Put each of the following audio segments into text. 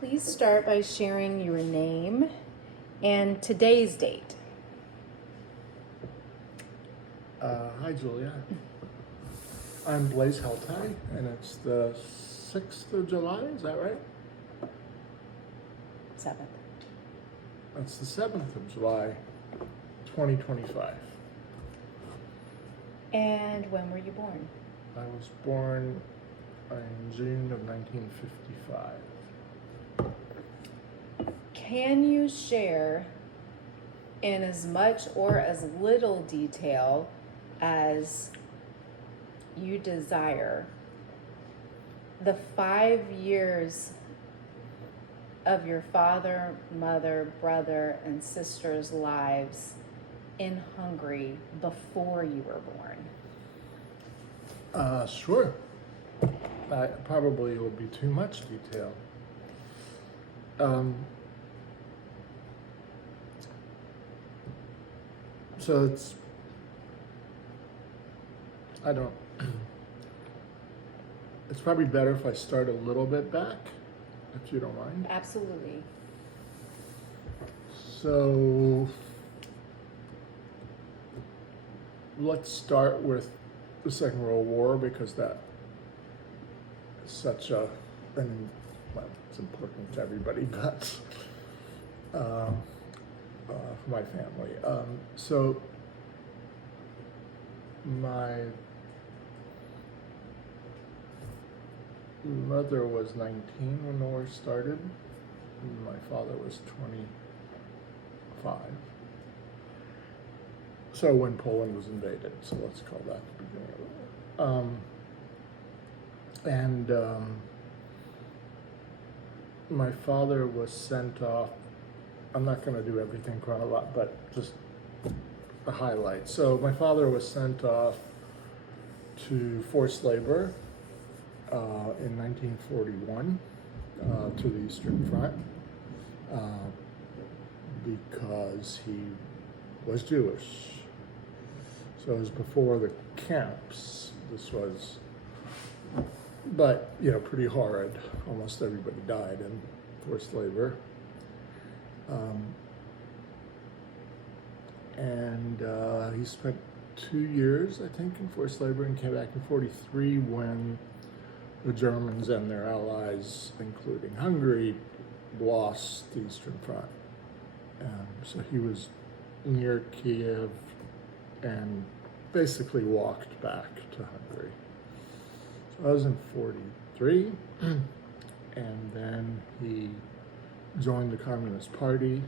Please start by sharing your name and today's date. Hi, Julia. I'm Blaise Heltai, and it's the 6th of July, is that right? 7th. That's the 7th of July, 2025. And when were you born? I was born in June of 1955. Can you share in as much or as little detail as you desire the 5 years of your father, mother, brother, and sister's lives in Hungary before you were born? Sure. Probably will be too much detail. So it's probably better if I start a little bit back, if you don't mind. Absolutely. So let's start with the Second World War, because that is such well, it's important to everybody, but for my family. So my mother was 19 when the war started. My father was 25. So when Poland was invaded, so let's call that the beginning of the war. My father was sent off. I'm not going to do everything chronologically, but just a highlight. So my father was sent off to forced labor in 1941 to the Eastern Front because he was Jewish. So it was before the camps. This was, but pretty horrid. Almost everybody died in forced labor. He spent 2 years, I think, in forced labor and came back in 43 when the Germans and their allies, including Hungary, lost the Eastern Front. So he was near Kiev and basically walked back to Hungary. So I was in 43, and then he joined the Communist Party.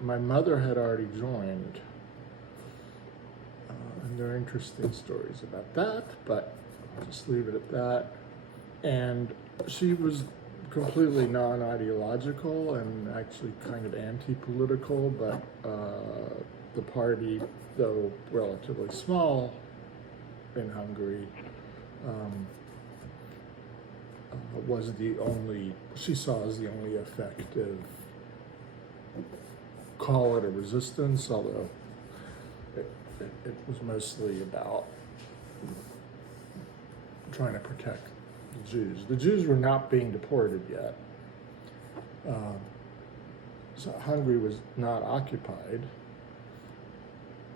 My mother had already joined, and there are interesting stories about that, but I'll just leave it at that. And she was completely non-ideological and actually kind of anti-political, but the party, though relatively small in Hungary, was she saw as the only effective, call it a resistance, although it was mostly about trying to protect the Jews. The Jews were not being deported yet. So Hungary was not occupied.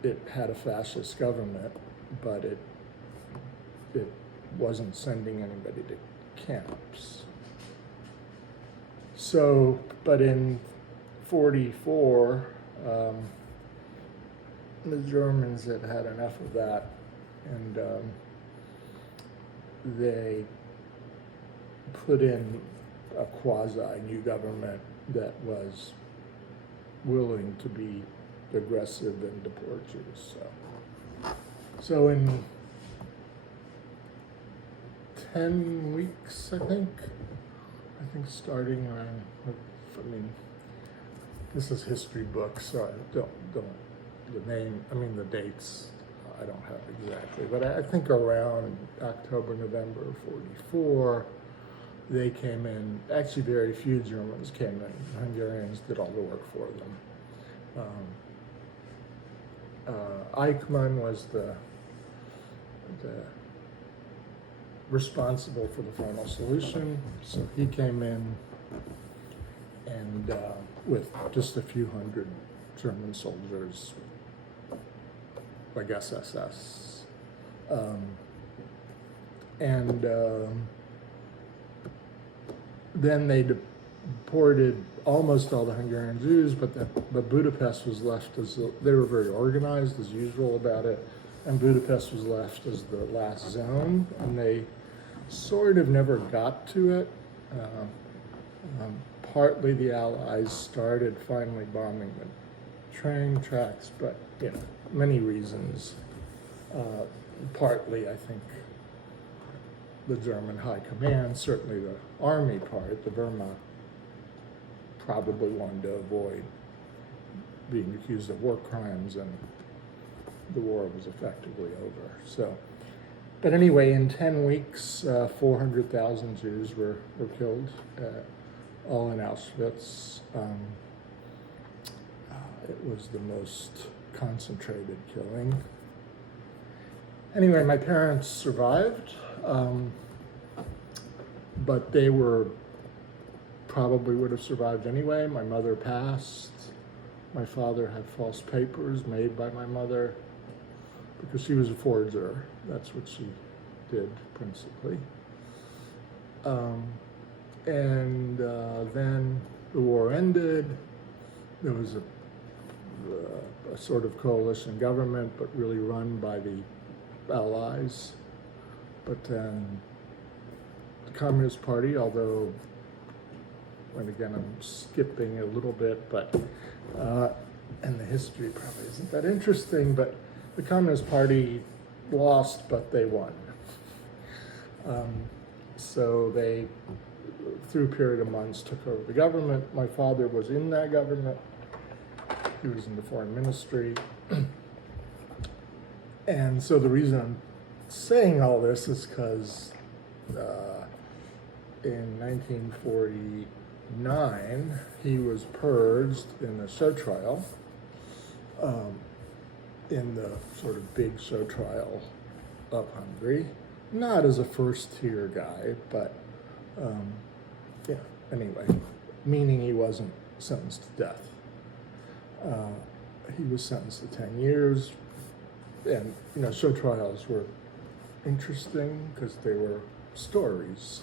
It had a fascist government, but it wasn't sending anybody to camps. So, but in 44, the Germans had had enough of that, and they put in a quasi-new government that was willing to be aggressive and deport Jews. So in 10 weeks, I think starting around, this is history books, so I don't the dates, I don't have exactly, but I think around October, November of 44, they came in. Actually, very few Germans came in. Hungarians did all the work for them. Eichmann was the responsible for the final solution. So he came in and with just a few hundred German soldiers, like SSS. Then they deported almost all the Hungarian Jews, but Budapest was left they were very organized as usual about it, and Budapest was left as the last zone, and they sort of never got to it. Partly the Allies started finally bombing the train tracks, but many reasons. Partly, I think, the German high command, certainly the army part, the Wehrmacht, probably wanted to avoid being accused of war crimes, and the war was effectively over. So, but anyway, in 10 weeks, 400,000 Jews were killed, all in Auschwitz. It was the most concentrated killing. Anyway, my parents survived, but they probably would have survived anyway. My mother passed. My father had false papers made by my mother because she was a forger. That's what she did principally. Then the war ended. There was a sort of coalition government, but really run by the Allies. But then the Communist Party, although, and again, I'm skipping a little bit, but, and the history probably isn't that interesting, but the Communist Party lost, but they won. So they, through a period of months, took over the government. My father was in that government. He was in the foreign ministry. And so the reason I'm saying all this is because in 1949, he was purged in a show trial, in the sort of big show trial of Hungary. Not as a first-tier guy, but anyway, meaning he wasn't sentenced to death. He was sentenced to 10 years, and show trials were interesting because they were stories.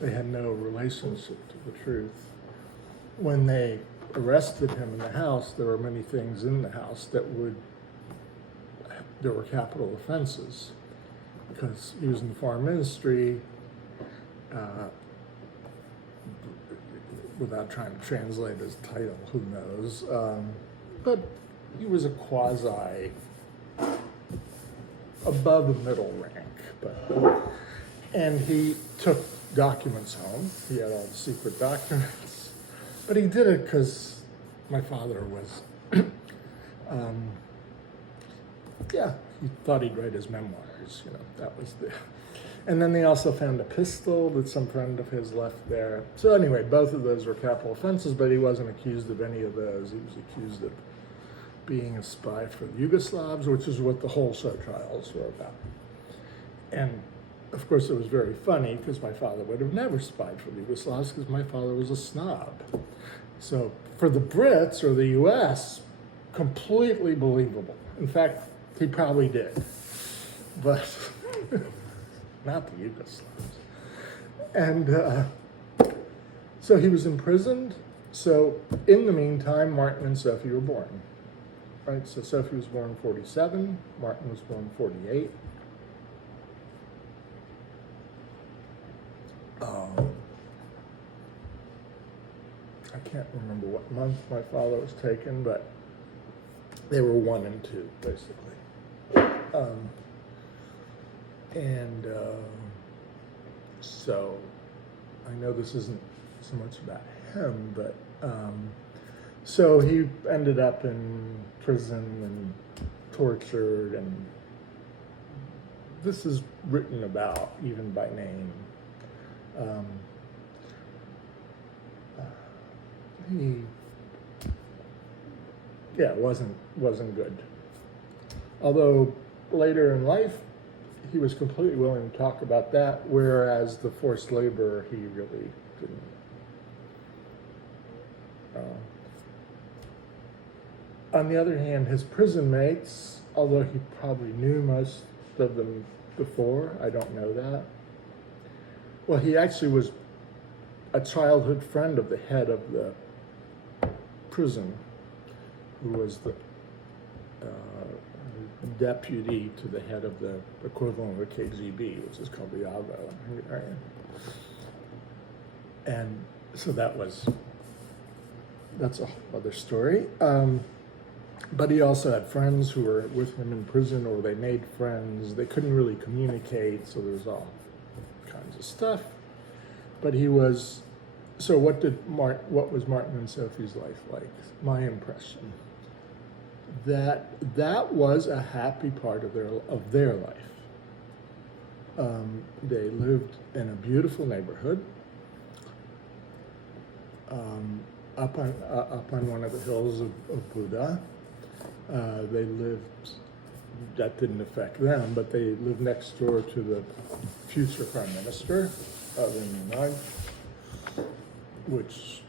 They had no relationship to the truth. When they arrested him in the house, there were many things in the house there were capital offenses because he was in the foreign ministry. Without trying to translate his title, who knows? But he was a quasi above the middle rank, and he took documents home. He had all the secret documents, but he did it because my father was, he thought he'd write his memoirs. That was and then they also found a pistol that some friend of his left there. So anyway, both of those were capital offenses, but he wasn't accused of any of those. He was accused of being a spy for the Yugoslavs, which is what the whole show trials were about. And of course, it was very funny because my father would have never spied for the Yugoslavs because my father was a snob. So for the Brits or the US, completely believable. In fact, he probably did, but not the Yugoslavs. And so he was imprisoned. So in the meantime, Martin and Sophie were born. Right, so Sophie was born in 47, Martin was born in 48. I can't remember what month my father was taken, but they were 1 and 2, basically. So I know this isn't so much about him, but so he ended up in prison and tortured, and this is written about even by name. Wasn't good. Although later in life, he was completely willing to talk about that, whereas the forced labor, he really didn't on the other hand, his prison mates, although he probably knew most of them before, I don't know that. Well, he actually was a childhood friend of the head of the prison, who was the deputy to the head of the equivalent of the KGB, which is called the Avo in Hungarian. And so that's a whole other story. But he also had friends who were with him in prison, or they made friends. They couldn't really communicate, so there's all kinds of stuff. But he was. So what was Martin and Sophie's life like? My impression that was a happy part of their life. They lived in a beautiful neighborhood. Up on one of the hills of Buda. They lived, that didn't affect them, but they lived next door to the future prime minister of India, which,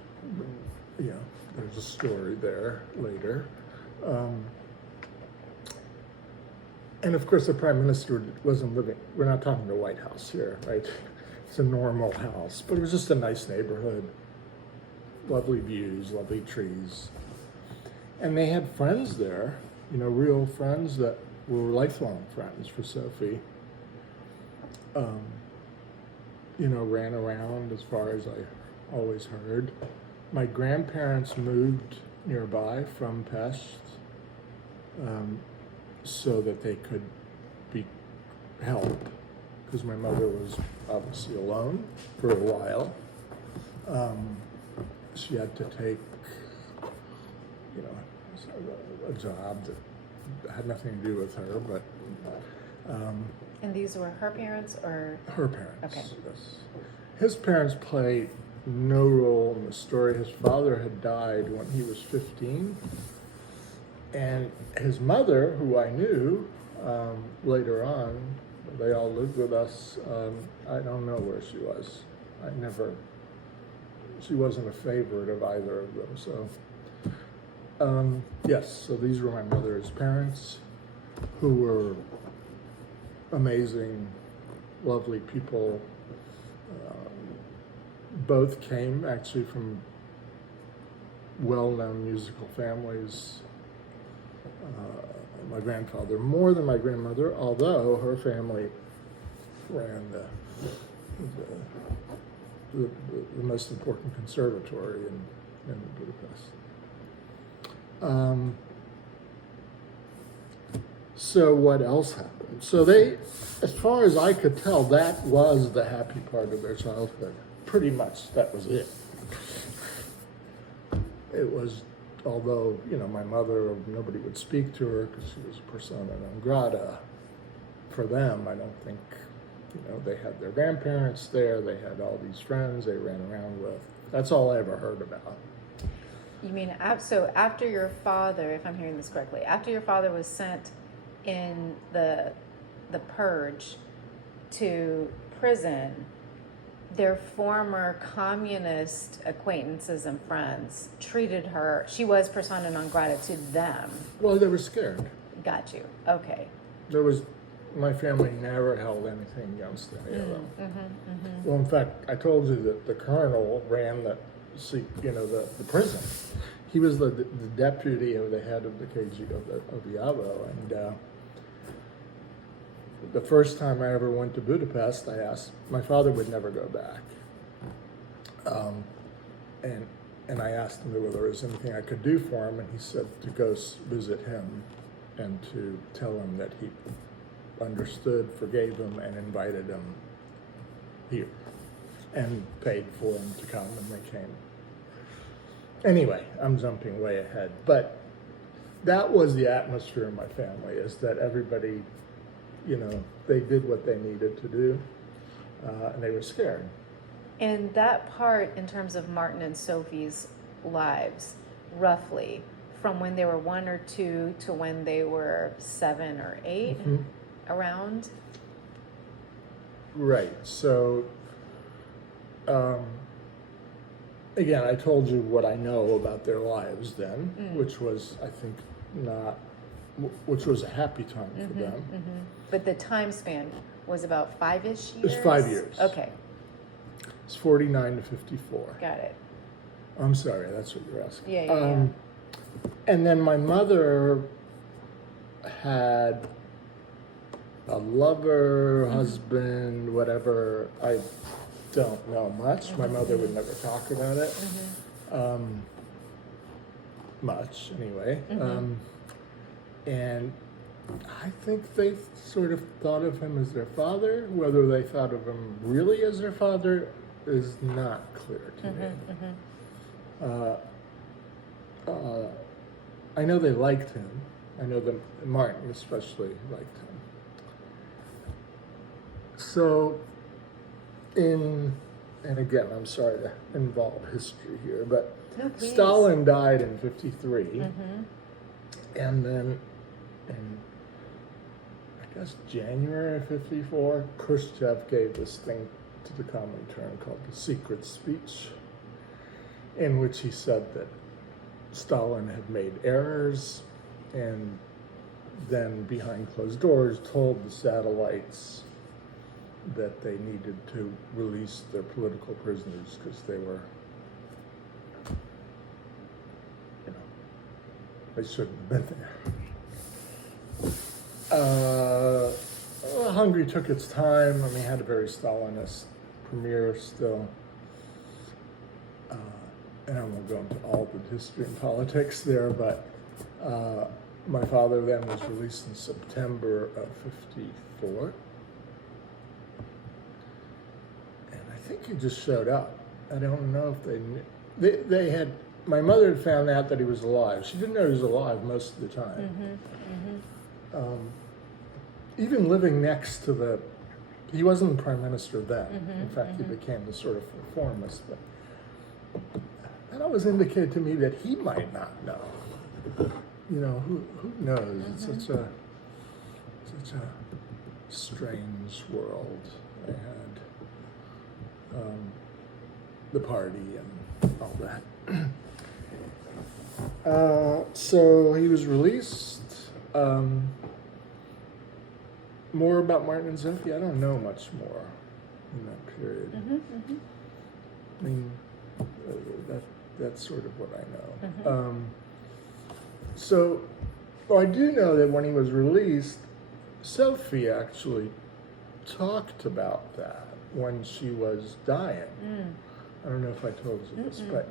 there's a story there later. And of course, the prime minister wasn't living, we're not talking the White House here, right? It's a normal house, but it was just a nice neighborhood. Lovely views, lovely trees. And they had friends there, real friends that were lifelong friends for Sophie. Ran around as far as I always heard. My grandparents moved nearby from Pest so that they could be help, because my mother was obviously alone for a while. She had to take, a job that had nothing to do with her, but. And these were her parents or? Her parents. Okay. Yes. His parents played no role in the story. His father had died when he was 15, and his mother, who I knew later on, they all lived with us. I don't know where she was. She wasn't a favorite of either of them. So, yes, so these were my mother's parents, who were amazing, lovely people. Both came actually from well-known musical families. My grandfather more than my grandmother, although her family ran the most important conservatory in Budapest. So what else happened? So they, as far as I could tell, that was the happy part of their childhood. Pretty much, that was it. It was, although, my mother, nobody would speak to her because she was a persona non grata. For them, I don't think, they had their grandparents there, they had all these friends they ran around with. That's all I ever heard about. You mean, so after your father, if I'm hearing this correctly, after your father was sent in the purge to prison, their former communist acquaintances and friends treated her, she was persona non grata to them. Well, they were scared. Got you. Okay. My family never held anything against any of them. Well, in fact, I told you that the colonel ran the prison. He was the deputy of the head of the KG of the AVO, and the first time I ever went to Budapest, I asked. My father would never go back, and I asked him whether there was anything I could do for him, and he said to go visit him, and to tell him that he understood, forgave him, and invited him here, and paid for him to come, and they came. Anyway, I'm jumping way ahead, but that was the atmosphere in my family, is that everybody, they did what they needed to do, and they were scared. And that part, in terms of Martin and Sophie's lives, roughly, from when they were 1 or 2 to when they were 7 or 8, around? Right. So, again, I told you what I know about their lives then, which was, I think, not, which was a happy time for them. But the time span was about 5-ish years? It was 5 years. Okay, It's 49 to 54. got it. I'm sorry, that's what you're asking. Yeah. And then my mother had a lover, husband, whatever. I don't know much. My mother would never talk about it. Much, anyway. And I think they sort of thought of him as their father. Whether they thought of him really as their father is not clear to me. I know they liked him. I know that Martin especially liked him. So, and again, I'm sorry to involve history here, but No, please. Stalin died in 53, and then in, I guess, January of 54, Khrushchev gave this thing to the Comintern called the secret speech, in which he said that Stalin had made errors and then behind closed doors told the satellites that they needed to release their political prisoners because they were, they shouldn't have been there. Hungary took its time. I mean, had a very Stalinist premier still. And I won't go into all the history and politics there, but my father then was released in September of 54. And I think he just showed up. I don't know if they knew. They had, my mother had found out that he was alive. She didn't know he was alive most of the time. Even living next to the, he wasn't the prime minister then. In fact, he became the sort of reformist. But that always indicated to me that he might not know. You know, who knows? It's such a strange world they had. The party and all that. So he was released. More about Martin and Sophie, I don't know much more in that period. I mean, that's sort of what I know. So I do know that when he was released, Sophie actually talked about that when she was dying. I don't know if I told you this, but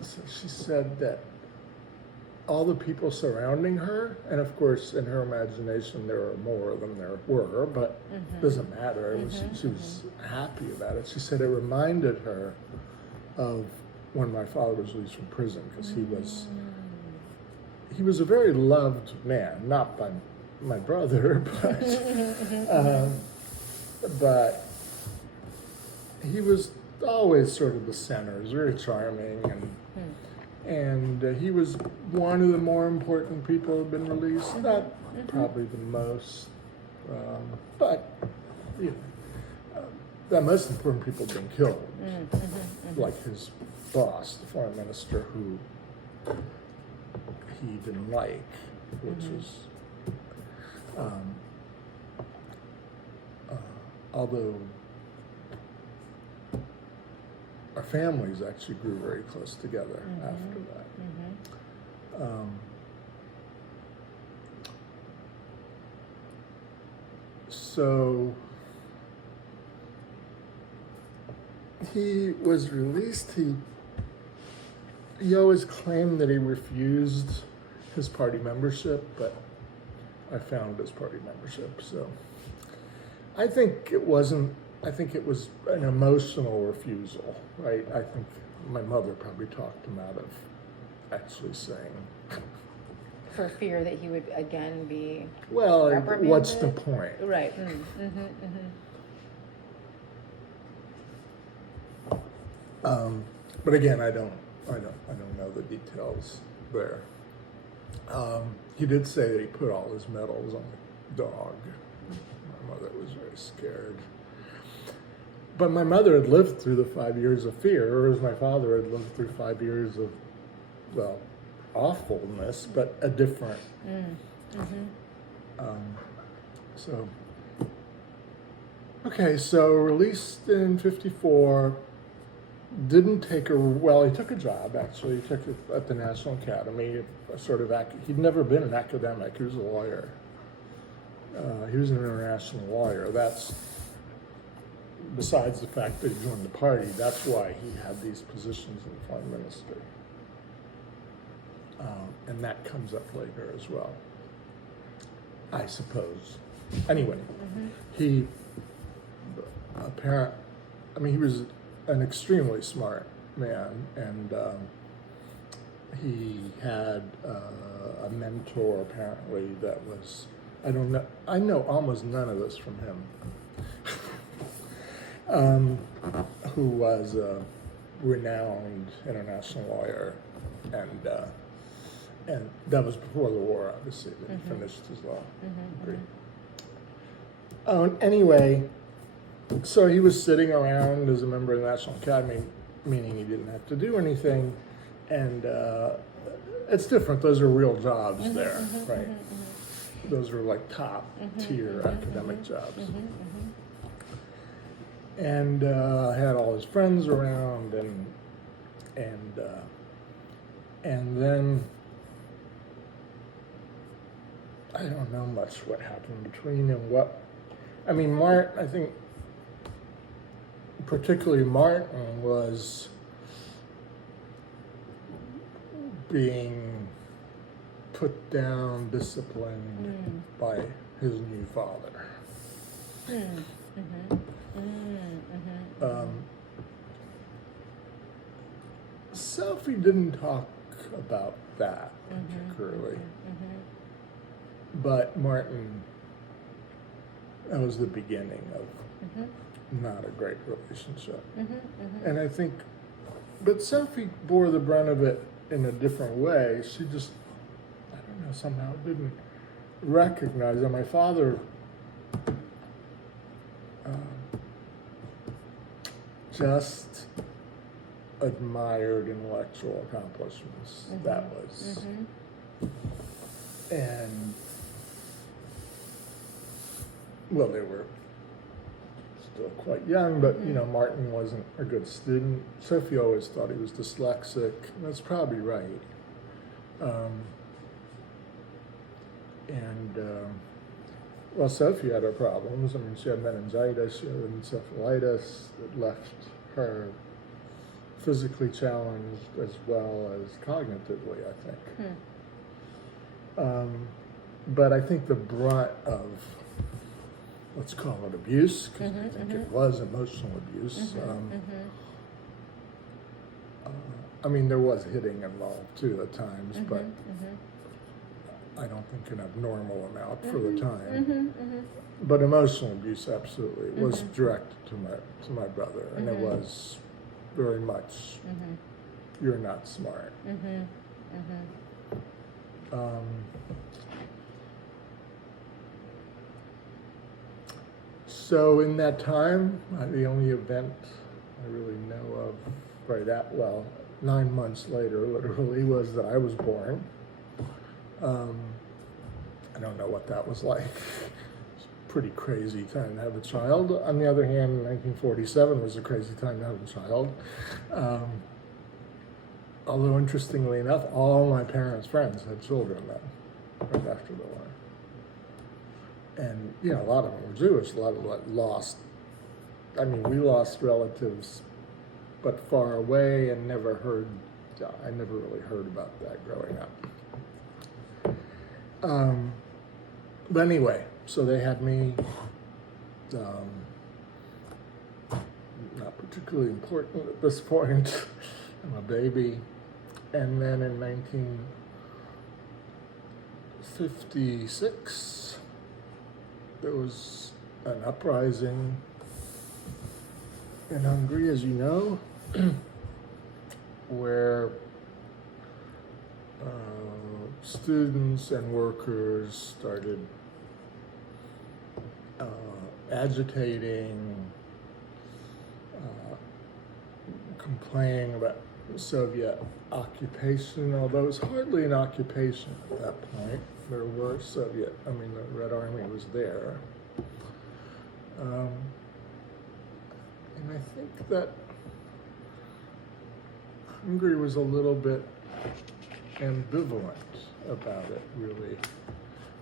so she said that all the people surrounding her, and of course in her imagination there are more than there were, but it doesn't matter. She was happy about it. She said it reminded her of when my father was released from prison, because he was a very loved man, not by my brother, but he was always sort of the center. He was very charming, and he was one of the more important people who have been released. Not probably the most, but you know, the most important people have been killed. Like his boss, the foreign minister, who he didn't like, which was, although our families actually grew very close together after that. So he was released. He always claimed that he refused his party membership, but I found his party membership. So I think it wasn't. I think it was an emotional refusal, right? I think my mother probably talked him out of actually saying. For fear that he would again be Well, reprimanded? what's the point? Right. But again, I don't know the details there. He did say that he put all his medals on the dog. My mother was very scared. But my mother had lived through the 5 years of fear, whereas my father had lived through 5 years of, well, awfulness, but a different. So, okay, so released in 54, didn't take a, well, he took a job actually. He took it at the National Academy, a sort of, he'd never been an academic, he was a lawyer. He was an international lawyer. That's, besides the fact that he joined the party, that's why he had these positions in the foreign ministry. And that comes up later as well, I suppose. Anyway, he he was an extremely smart man, and he had a mentor apparently that was, I know almost none of this from him, who was a renowned international lawyer, and that was before the war, obviously, that he finished his law degree. Anyway, so he was sitting around as a member of the National Academy, meaning he didn't have to do anything, and it's different. Those are real jobs there, right? Those are like top tier academic jobs. And had all his friends around, and then I don't know much what happened between them. Martin, I think, particularly Martin, was being put down, disciplined by his new father. Sophie didn't talk about that particularly, but Martin, that was the beginning of not a great relationship. And I think, but Sophie bore the brunt of it in a different way. She just, I don't know, somehow didn't recognize that my father just admired intellectual accomplishments. That was, and well, they were still quite young, but Martin wasn't a good student. Sophie always thought he was dyslexic. That's probably right. Well, Sophie had her problems. She had meningitis, she had encephalitis that left her physically challenged as well as cognitively, I think. But I think the brunt of, let's call it abuse, because I think it was emotional abuse. There was hitting involved too at times, but I don't think an abnormal amount for the time. But emotional abuse, absolutely, it was directed to my brother, and it was very much, you're not smart. So in that time, the only event I really know of right at, 9 months later, literally, was that I was born. I don't know what that was like. It's a pretty crazy time to have a child. On the other hand, 1947 was a crazy time to have a child. Although, interestingly enough, all my parents' friends had children then, right after the war. And, a lot of them were Jewish, a lot of them lost. We lost relatives, but far away, and I never really heard about that growing up. But anyway, so they had me, not particularly important at this point. I'm a baby. And then in 1956, there was an uprising in Hungary, as you know, where students and workers started agitating, complaining about Soviet occupation, although it was hardly an occupation at that point. There were Soviet, I mean, the Red Army was there. And I think that Hungary was a little bit ambivalent about it, really,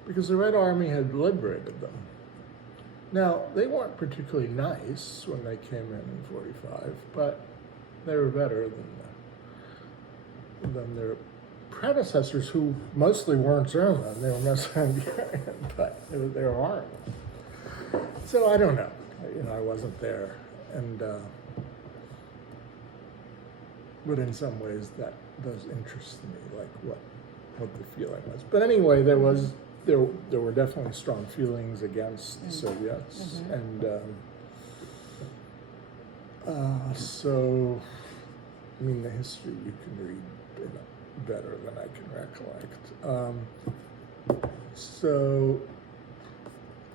because the Red Army had liberated them. Now, they weren't particularly nice when they came in 45, but they were better than their predecessors, who mostly weren't German. They were mostly Hungarian, but they were armed. So I don't know. I wasn't there, and but in some ways that does interest me, like what the feeling was. But anyway, there were definitely strong feelings against the Soviets, and so I mean the history you can read better than I can recollect. So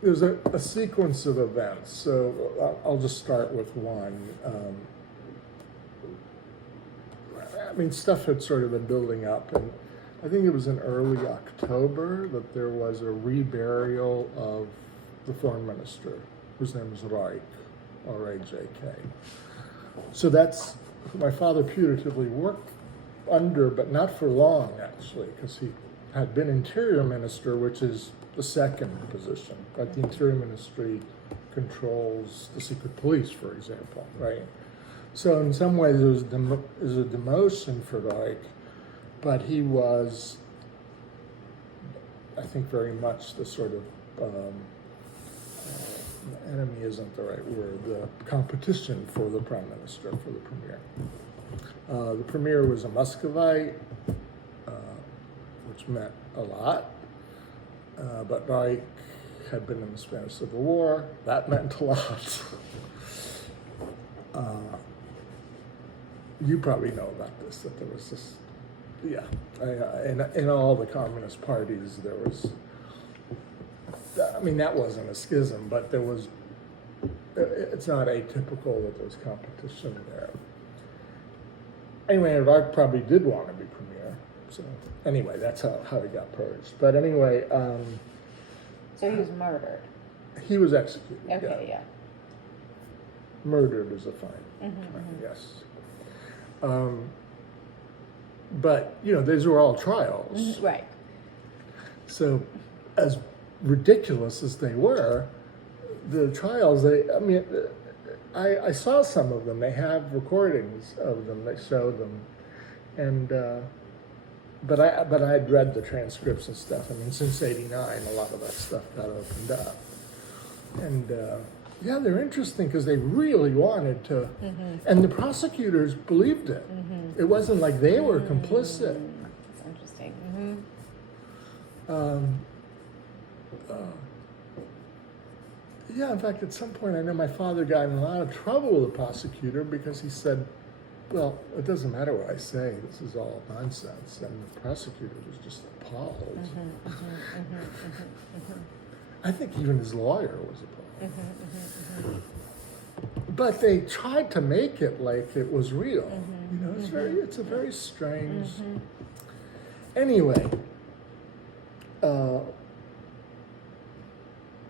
there's a sequence of events. So I'll just start with one. I mean, stuff had sort of been building up, and I think it was in early October that there was a reburial of the foreign minister, whose name was Reich, R-A-J-K. So that's who my father putatively worked under, but not for long, actually, because he had been interior minister, which is the second position. Right? The interior ministry controls the secret police, for example, right? So in some ways, it was a demotion for Reich, but he was, I think, very much the sort of enemy isn't the right word, the competition for the prime minister, for the premier. The premier was a Muscovite, which meant a lot, but Reich had been in the Spanish Civil War. That meant a lot. You probably know about this, that there was this, in all the communist parties, there was, I mean, that wasn't a schism, but there was, it's not atypical that there was competition there. Anyway, Reich probably did want to be premier, so anyway, that's how he got purged. But anyway, so he was murdered. He was executed. Okay, yeah. Murdered is a fine term, yes. But these were all trials, Right. So, as ridiculous as they were, the trials. I saw some of them. They have recordings of them. They show them, and but I had read the transcripts and stuff. I mean, since '89, a lot of that stuff got opened up, and yeah, they're interesting because they really wanted to, and the prosecutors believed it. It wasn't like they were complicit. That's interesting. Yeah, in fact, at some point, I know my father got in a lot of trouble with the prosecutor because he said, well, it doesn't matter what I say, this is all nonsense. And the prosecutor was just appalled. I think even his lawyer was appalled. But they tried to make it like it was real. It's a very strange. Anyway,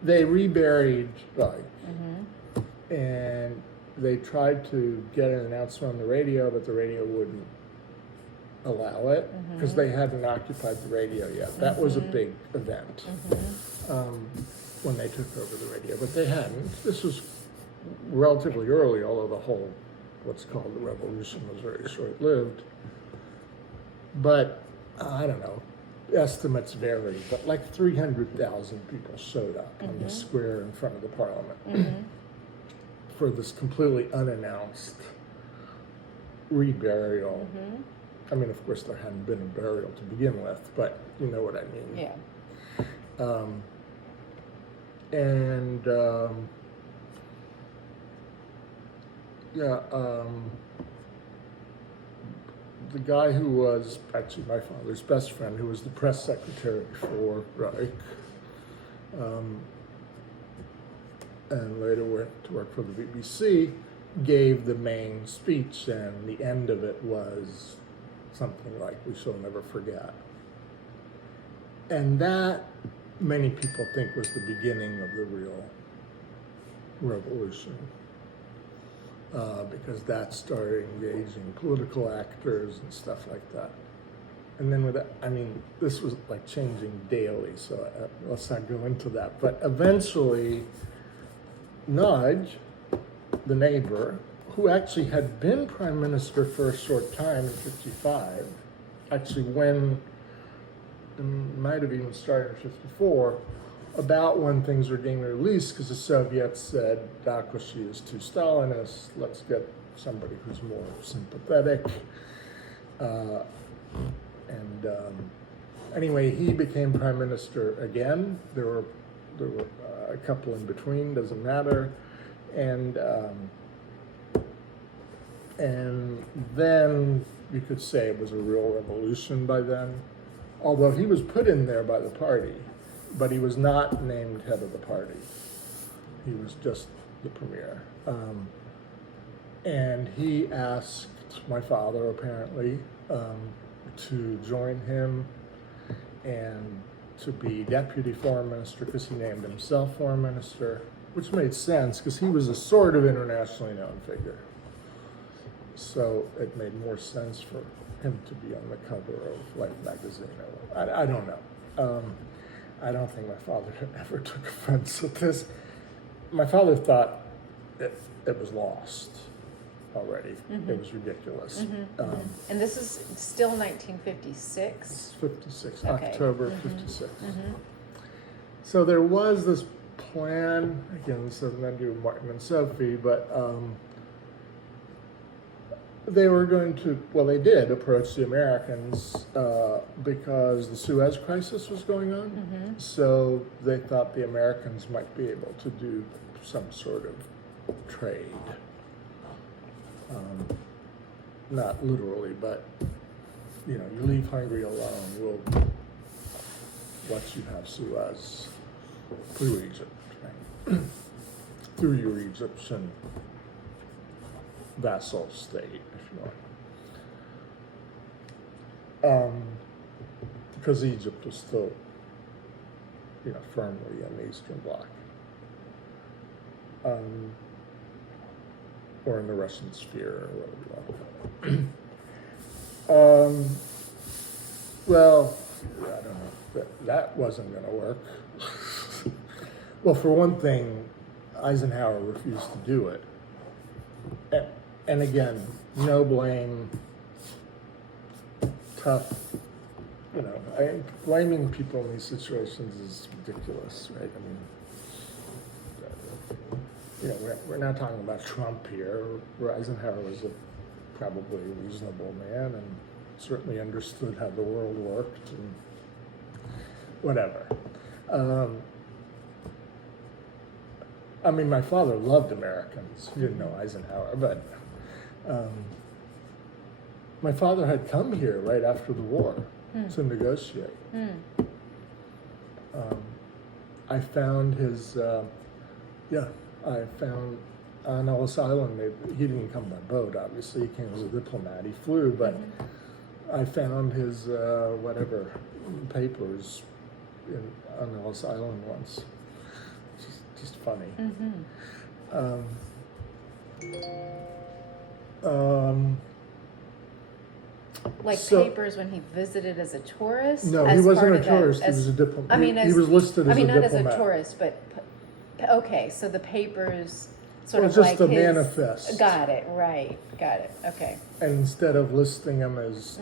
they reburied Reich, and they tried to get an announcement on the radio, but the radio wouldn't allow it because they hadn't occupied the radio yet. That was a big event when they took over the radio, but they hadn't. This was relatively early, although the whole, what's called the revolution, was very short-lived. But I don't know, estimates vary, but like 300,000 people showed up on the square in front of the parliament for this completely unannounced reburial. I mean, of course, there hadn't been a burial to begin with, but you know what I mean. Yeah. The guy who was actually my father's best friend, who was the press secretary for Reich, and later went to work for the BBC, gave the main speech, and the end of it was something like, "We shall never forget." And that, many people think, was the beginning of the real revolution, because that started engaging political actors and stuff like that. And then with that, I mean, this was like changing daily, so let's not go into that. But eventually, Nudge, the neighbor, who actually had been prime minister for a short time in '55, actually when, it might have even started in '54, about when things were getting released, because the Soviets said, Dakoshi is too Stalinist, let's get somebody who's more sympathetic. Anyway, he became prime minister again. There were a couple in between, doesn't matter. And then you could say it was a real revolution by then, although he was put in there by the party, but he was not named head of the party. He was just the premier. And he asked my father, apparently, to join him and to be deputy foreign minister, because he named himself foreign minister, which made sense because he was a sort of internationally known figure. So it made more sense for him to be on the cover of Life magazine. I don't know. I don't think my father ever took offense at this. My father thought it was lost already. Mm-hmm. It was ridiculous. Mm-hmm. And this is still 1956? 56, Okay. October Mm-hmm. 56. Mm-hmm. So there was this plan, again, this has nothing to do with Martin and Sophie, but they were going to, well, they did approach the Americans because the Suez Crisis was going on. Mm-hmm. So they thought the Americans might be able to do some sort of trade. Not literally, but, you leave Hungary alone, we'll let you have Suez through Egypt, right? Through your Egyptian vassal state, if you want. Because Egypt was still, firmly in the Eastern Bloc. Or in the Russian sphere, or whatever you want to call it. Well, I don't know. That wasn't going to work. Well, for one thing, Eisenhower refused to do it. And again, no blame, tough, blaming people in these situations is ridiculous, right? I mean, we're not talking about Trump here. Eisenhower was probably a reasonable man and certainly understood how the world worked and whatever. I mean, my father loved Americans. He didn't know Eisenhower, but my father had come here right after the war to negotiate. I found his, I found on Ellis Island, he didn't come by boat, obviously, he came as a diplomat, he flew, but I found his, papers on Ellis Island once. Just funny. Like So- papers when he visited as a tourist? No, as he wasn't part a of the- tourist, he as- was a diplomat. I mean, He was listed as a not diplomat. as a tourist, but, okay, so the papers sort Well, of just like the his. manifest. Got it, right, got it, okay. And instead of listing him as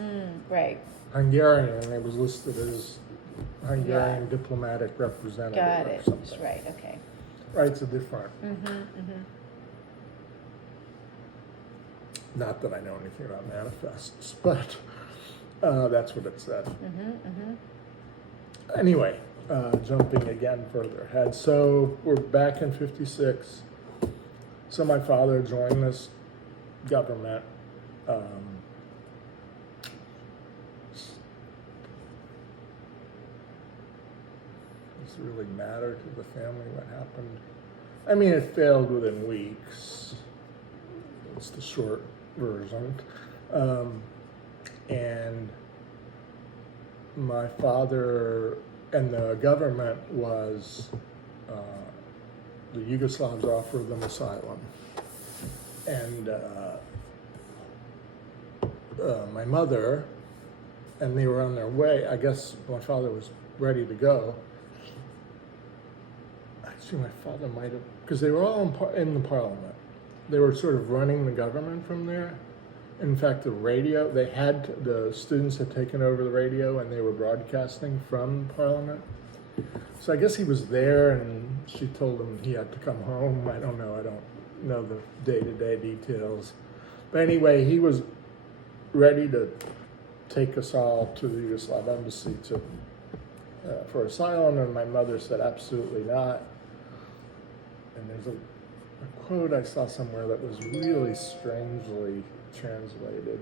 Right, Hungarian, it was listed as Hungarian Yeah. diplomatic representative got or it, something. right, okay. Right, it's a different. Mm-hmm. Not that I know anything about manifests, but that's what it said. Anyway, jumping again further ahead. So we're back in 56. So my father joined this government. Does it really matter to the family what happened? I mean, it failed within weeks. It's the short version. And my father and the government was, the Yugoslavs offered them asylum. And my mother, and they were on their way, I guess my father was ready to go. Actually, my father might have, because they were all in the parliament. They were sort of running the government from there. In fact, the radio, the students had taken over the radio and they were broadcasting from Parliament. So I guess he was there and she told him he had to come home. I don't know the day-to-day details. But anyway, he was ready to take us all to the Yugoslav embassy for asylum, and my mother said absolutely not. And there's a quote I saw somewhere that was really strangely translated.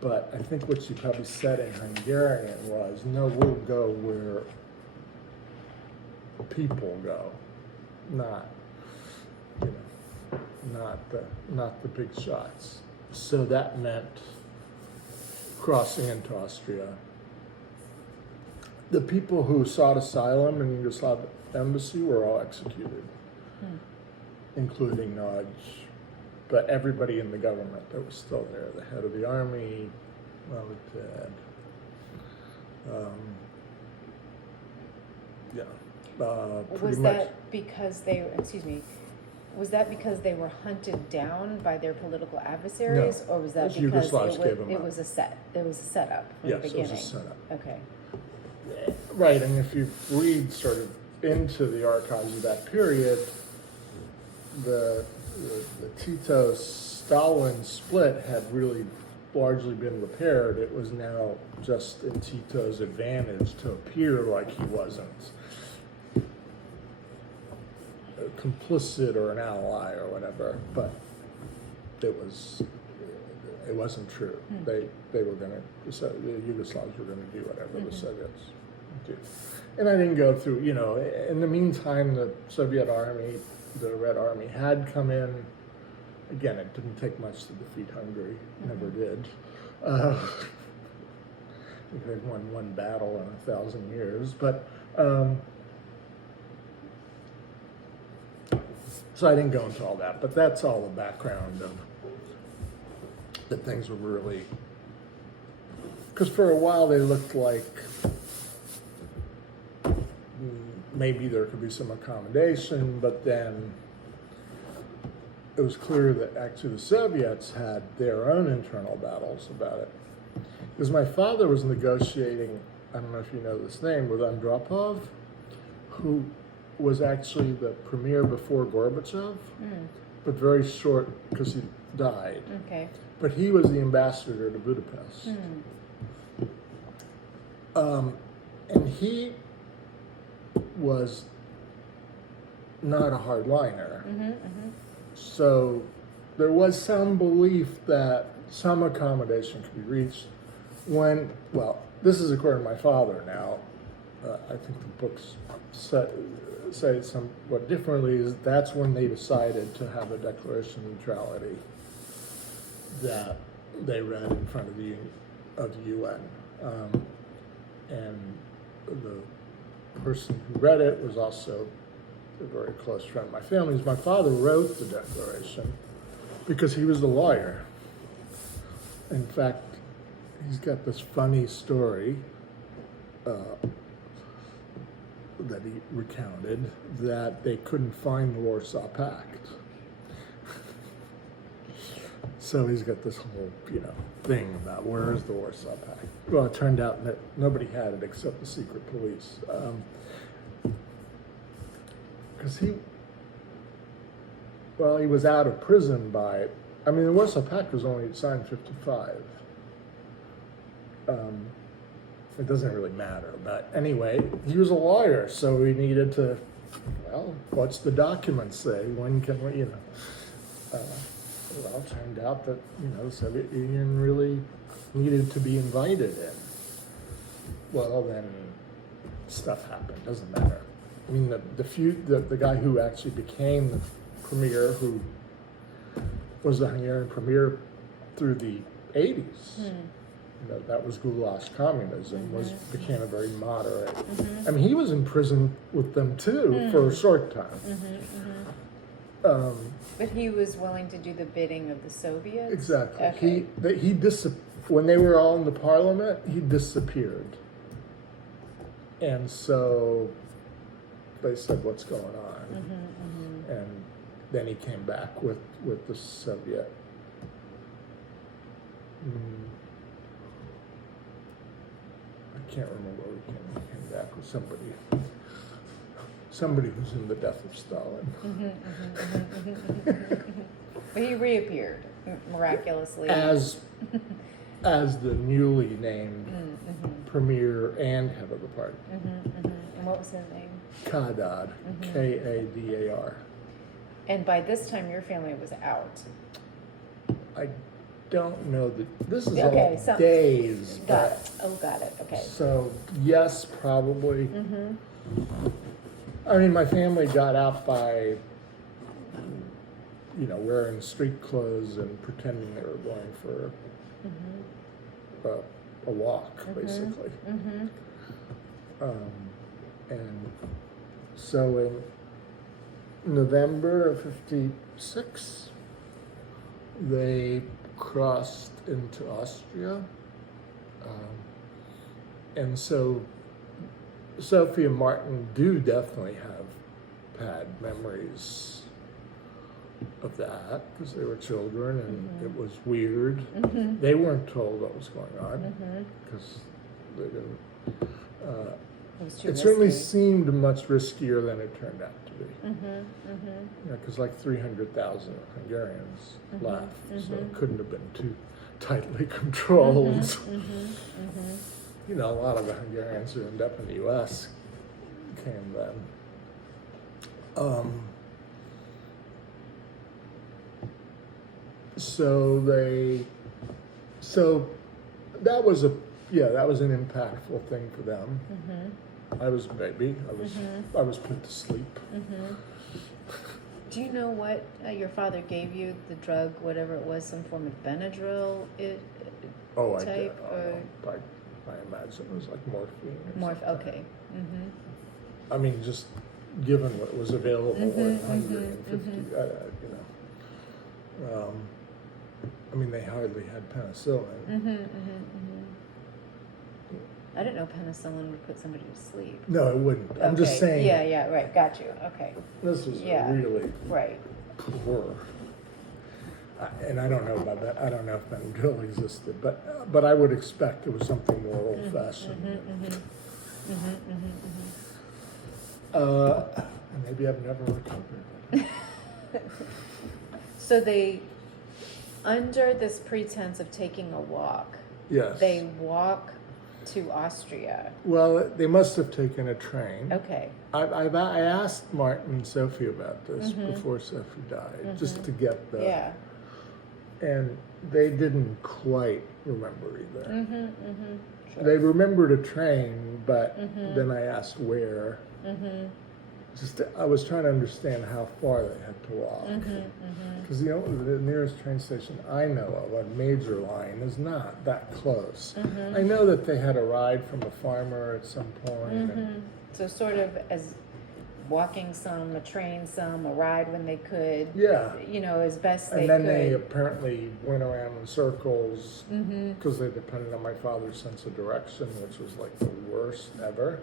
But I think what she probably said in Hungarian was, no, we'll go where people go, not the big shots. So that meant crossing into Austria. The people who sought asylum in the Yugoslav embassy were all executed, including Nagy. But everybody in the government that was still there, the head of the army, well, dead. Pretty Was much. that because was that because they were hunted down by their political adversaries, or was that those because Yugoslavs gave them it up. was a setup from Yes, the it beginning? was a setup. Okay. Right, and if you read sort of into the archives of that period, the Tito-Stalin split had really largely been repaired. It was now just in Tito's advantage to appear like he wasn't complicit or an ally or whatever, but it wasn't true. They were going to, the Yugoslavs were going to do whatever the Soviets do. And I didn't go through, in the meantime, the Soviet army, the Red Army had come in. Again, it didn't take much to defeat Hungary, never did. They've won one battle in 1,000 years, but so I didn't go into all that, but that's all the background of that things were really, because for a while they looked like maybe there could be some accommodation, but then it was clear that actually the Soviets had their own internal battles about it. Because my father was negotiating, I don't know if you know this name, with Andropov, who was actually the premier before Gorbachev, but very short because he died. Okay. But he was the ambassador to Budapest. And he was not a hardliner. So there was some belief that some accommodation could be reached when, well, this is according to my father now. I think the books say it somewhat differently, is that's when they decided to have a declaration of neutrality that they read in front of the UN. And the person who read it was also a very close friend of my family's. My father wrote the declaration because he was a lawyer. In fact, he's got this funny story that he recounted, that they couldn't find the Warsaw Pact. So he's got this whole, thing about where is the Warsaw Pact. Well, it turned out that nobody had it except the secret police. Because he was out of prison the Warsaw Pact was only signed in 1955. It doesn't really matter, but anyway, he was a lawyer, so he needed to, what's the document say? When can we, it turned out that, the Soviet Union really needed to be invited in. Well, then stuff happened, doesn't matter. I mean, the guy who actually became the premier, who was the Hungarian premier through the 80s. Hmm. That was goulash communism, became a very moderate. Mm-hmm. I mean, he was in prison with them too for a short time. But he was willing to do the bidding of the Soviets? Exactly. Okay. When they were all in the parliament, he disappeared. And so they said, "What's going on?" And then he came back with the Soviet. I can't remember where he came back with somebody who's in the death of Stalin. But he reappeared miraculously. As the newly named premier and head of the party. And what was his name? Kadar, Kadar. And by this time, your family was out. I don't know that this is Okay, all so- days. Got it. Oh, got it. Okay. So yes, probably. I mean, my family got out by, wearing street clothes and pretending they were going for a walk, basically. And so in November of '56, they crossed into Austria. And so Sophie and Martin do definitely have had memories of that because they were children and it was weird. They weren't told what was going on because they didn't. It was too It certainly risky. seemed much riskier than it turned out to be. Because like 300,000 Hungarians left, so it couldn't have been too tightly controlled. A lot of the Hungarians who ended up in the U.S. came then. So that was an impactful thing for them. I was a baby. I was put to sleep. Do you know what your father gave you? The drug, whatever it was, some form of Benadryl Oh, I type? I imagine it was like morphine. Okay. I mean, just given what was available in Hungary in 50, I mean, they hardly had penicillin. I didn't know penicillin would put somebody to sleep. No, it wouldn't. I'm just saying. Yeah, right. Got you. Okay. This was Yeah. really Right. poor. And I don't know about that. I don't know if Benadryl existed, but I would expect it was something more old-fashioned. Maybe I've never recovered. So they, under this pretense of taking a walk, Yes. they walk to Austria. Well, they must have taken a train. Okay. I asked Martin and Sophie about this before Sophie died, just to get the. Yeah. And they didn't quite remember either. Sure. They remembered a train, but then I asked where. I was trying to understand how far they had to walk. Because the nearest train station I know of, a major line, is not that close. I know that they had a ride from a farmer at some point. And, So sort of as walking some, a train some, a ride when they could. yeah. As best they And then could. they apparently went around in circles because they depended on my father's sense of direction, which was like the worst ever.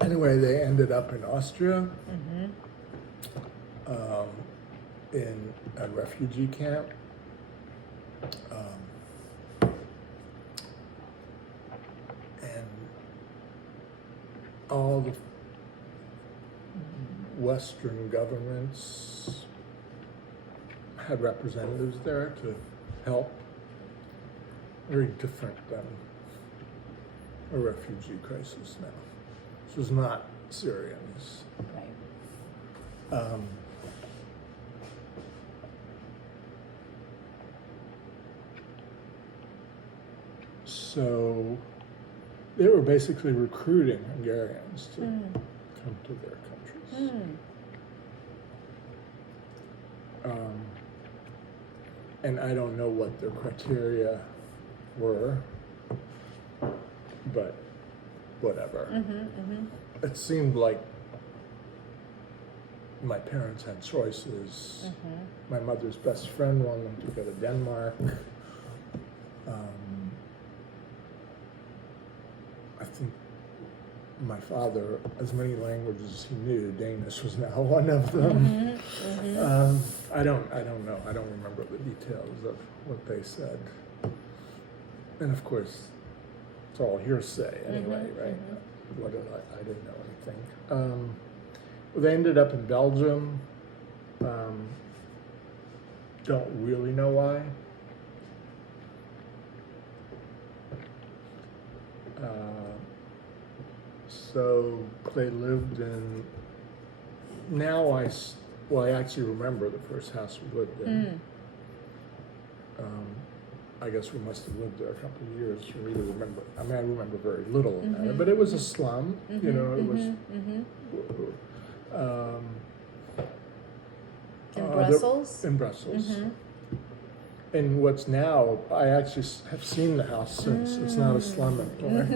Anyway, they ended up in Austria, in a refugee camp. And all the Western governments had representatives there to help. Very different than a refugee crisis now. This was not Syrians. Right. So they were basically recruiting Hungarians to come to their countries. Um, and I don't know what their criteria were, but whatever. It seemed like my parents had choices. My mother's best friend wanted them to go to Denmark. I think my father, as many languages as he knew, Danish was now one of them. I don't know. I don't remember the details of what they said. And of course, it's all hearsay anyway, right? What did I didn't know anything. They ended up in Belgium. Don't really know why. So they lived in, I actually remember the first house we lived in. I guess we must have lived there a couple of years for me to remember. I mean, I remember very little about it, but it was a slum, you know, it was. In Brussels? In Brussels. And what's now, I actually have seen the house since. It's not a slum anymore.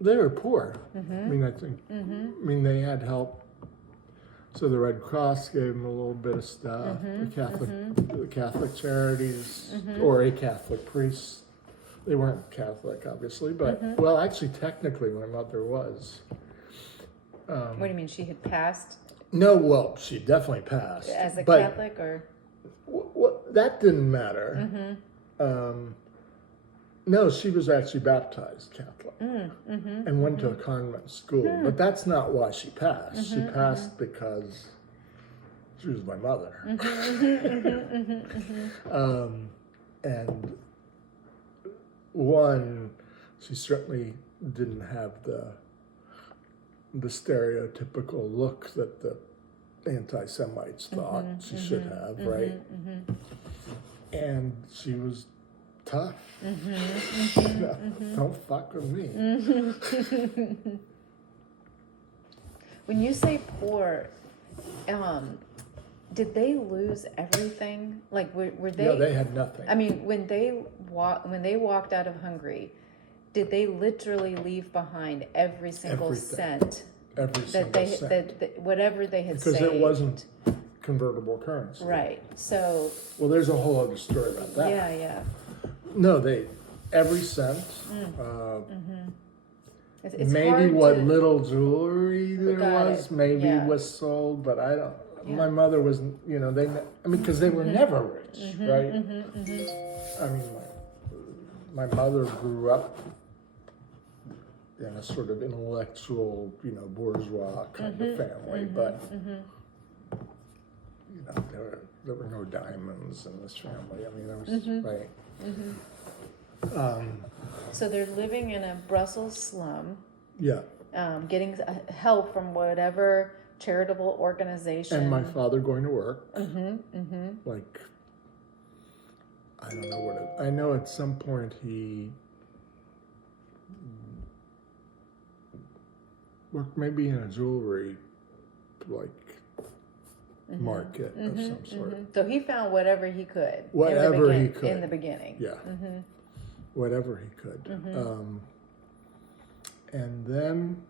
They were poor. I mean, I think, I mean, they had help. So the Red Cross gave them a little bit of stuff. The Catholic charities, or a Catholic priest. They weren't Catholic, obviously, but well, actually, technically, my mother was. What do you mean? She had passed No, well, she definitely passed as a but Catholic, or that didn't matter. No, she was actually baptized Catholic and went to a convent school, but that's not why she passed. She passed because she was my mother. And one, she certainly didn't have the stereotypical look that the anti-Semites thought she should have, right? And she was tough. No, don't fuck with me. when you say poor, did they lose everything? Like, were they? No, they had nothing. I mean, when they walked out of Hungary, did they literally leave behind every single Everything. cent Every that single cent. that whatever they had Because saved? it wasn't convertible currency. Right. So Well, there's a whole other story about that. yeah. No, every cent. It's Maybe hard what to, little jewelry there Got was, it. maybe Yeah. was sold, but I don't. Yeah. My mother was, you know, because they were never rich, right? I mean, my mother grew up in a sort of intellectual, you know, bourgeois kind of family, but you know, there were no diamonds in this family. I mean, there was right. So they're living in a Brussels slum, Yeah, getting help from whatever charitable organization. and my father going to work. Like, I don't know what I know. At some point, he worked maybe in a jewelry market of some sort. So he found whatever he could. Whatever he could. in the beginning. Yeah, whatever he could. And then,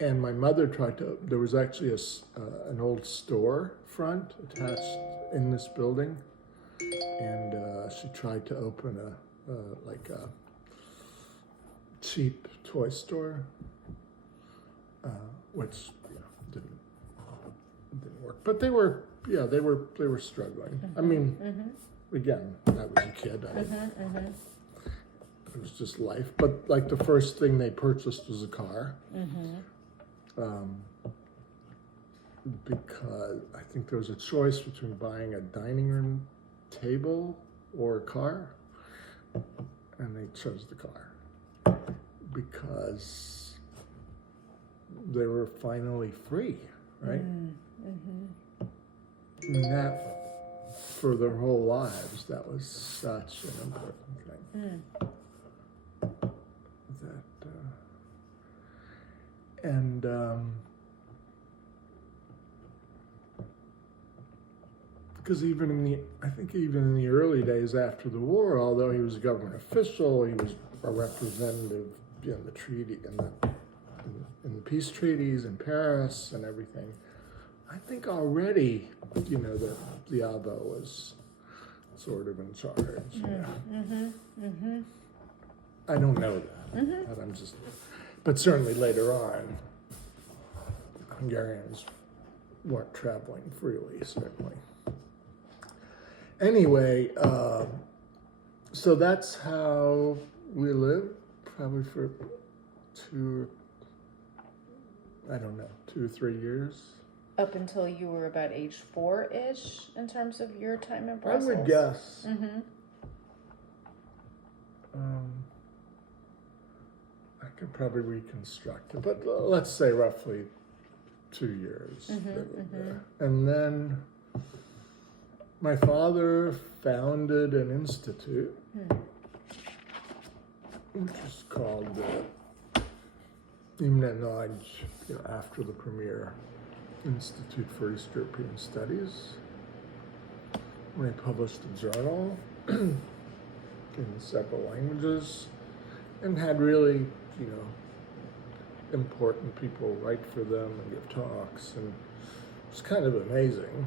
and my mother tried to. There was actually an old store front attached in this building, and she tried to open a cheap toy store, which didn't work. But they were struggling. I mean, again, I was a kid. It was just life. But like the first thing they purchased was a car, because I think there was a choice between buying a dining room table or a car, and they chose the car because they were finally free, right? And that for their whole lives. That was such an important thing. Because I think even in the early days after the war, although he was a government official, he was a representative in the treaty, in the peace treaties in Paris and everything. I think already, the Avo was sort of in charge. I don't know that, but but certainly later on, Hungarians weren't traveling freely, certainly. Anyway, so that's how we lived, probably for 2 or 3 years. Up until you were about age 4-ish in terms of your time in Brussels? I would guess. I could probably reconstruct it, but let's say roughly 2 years. And then my father founded an institute, which is called Imre Nagy, after the premier Institute for East European Studies. We published a journal in several languages and had really, important people write for them and give talks, and it was kind of amazing.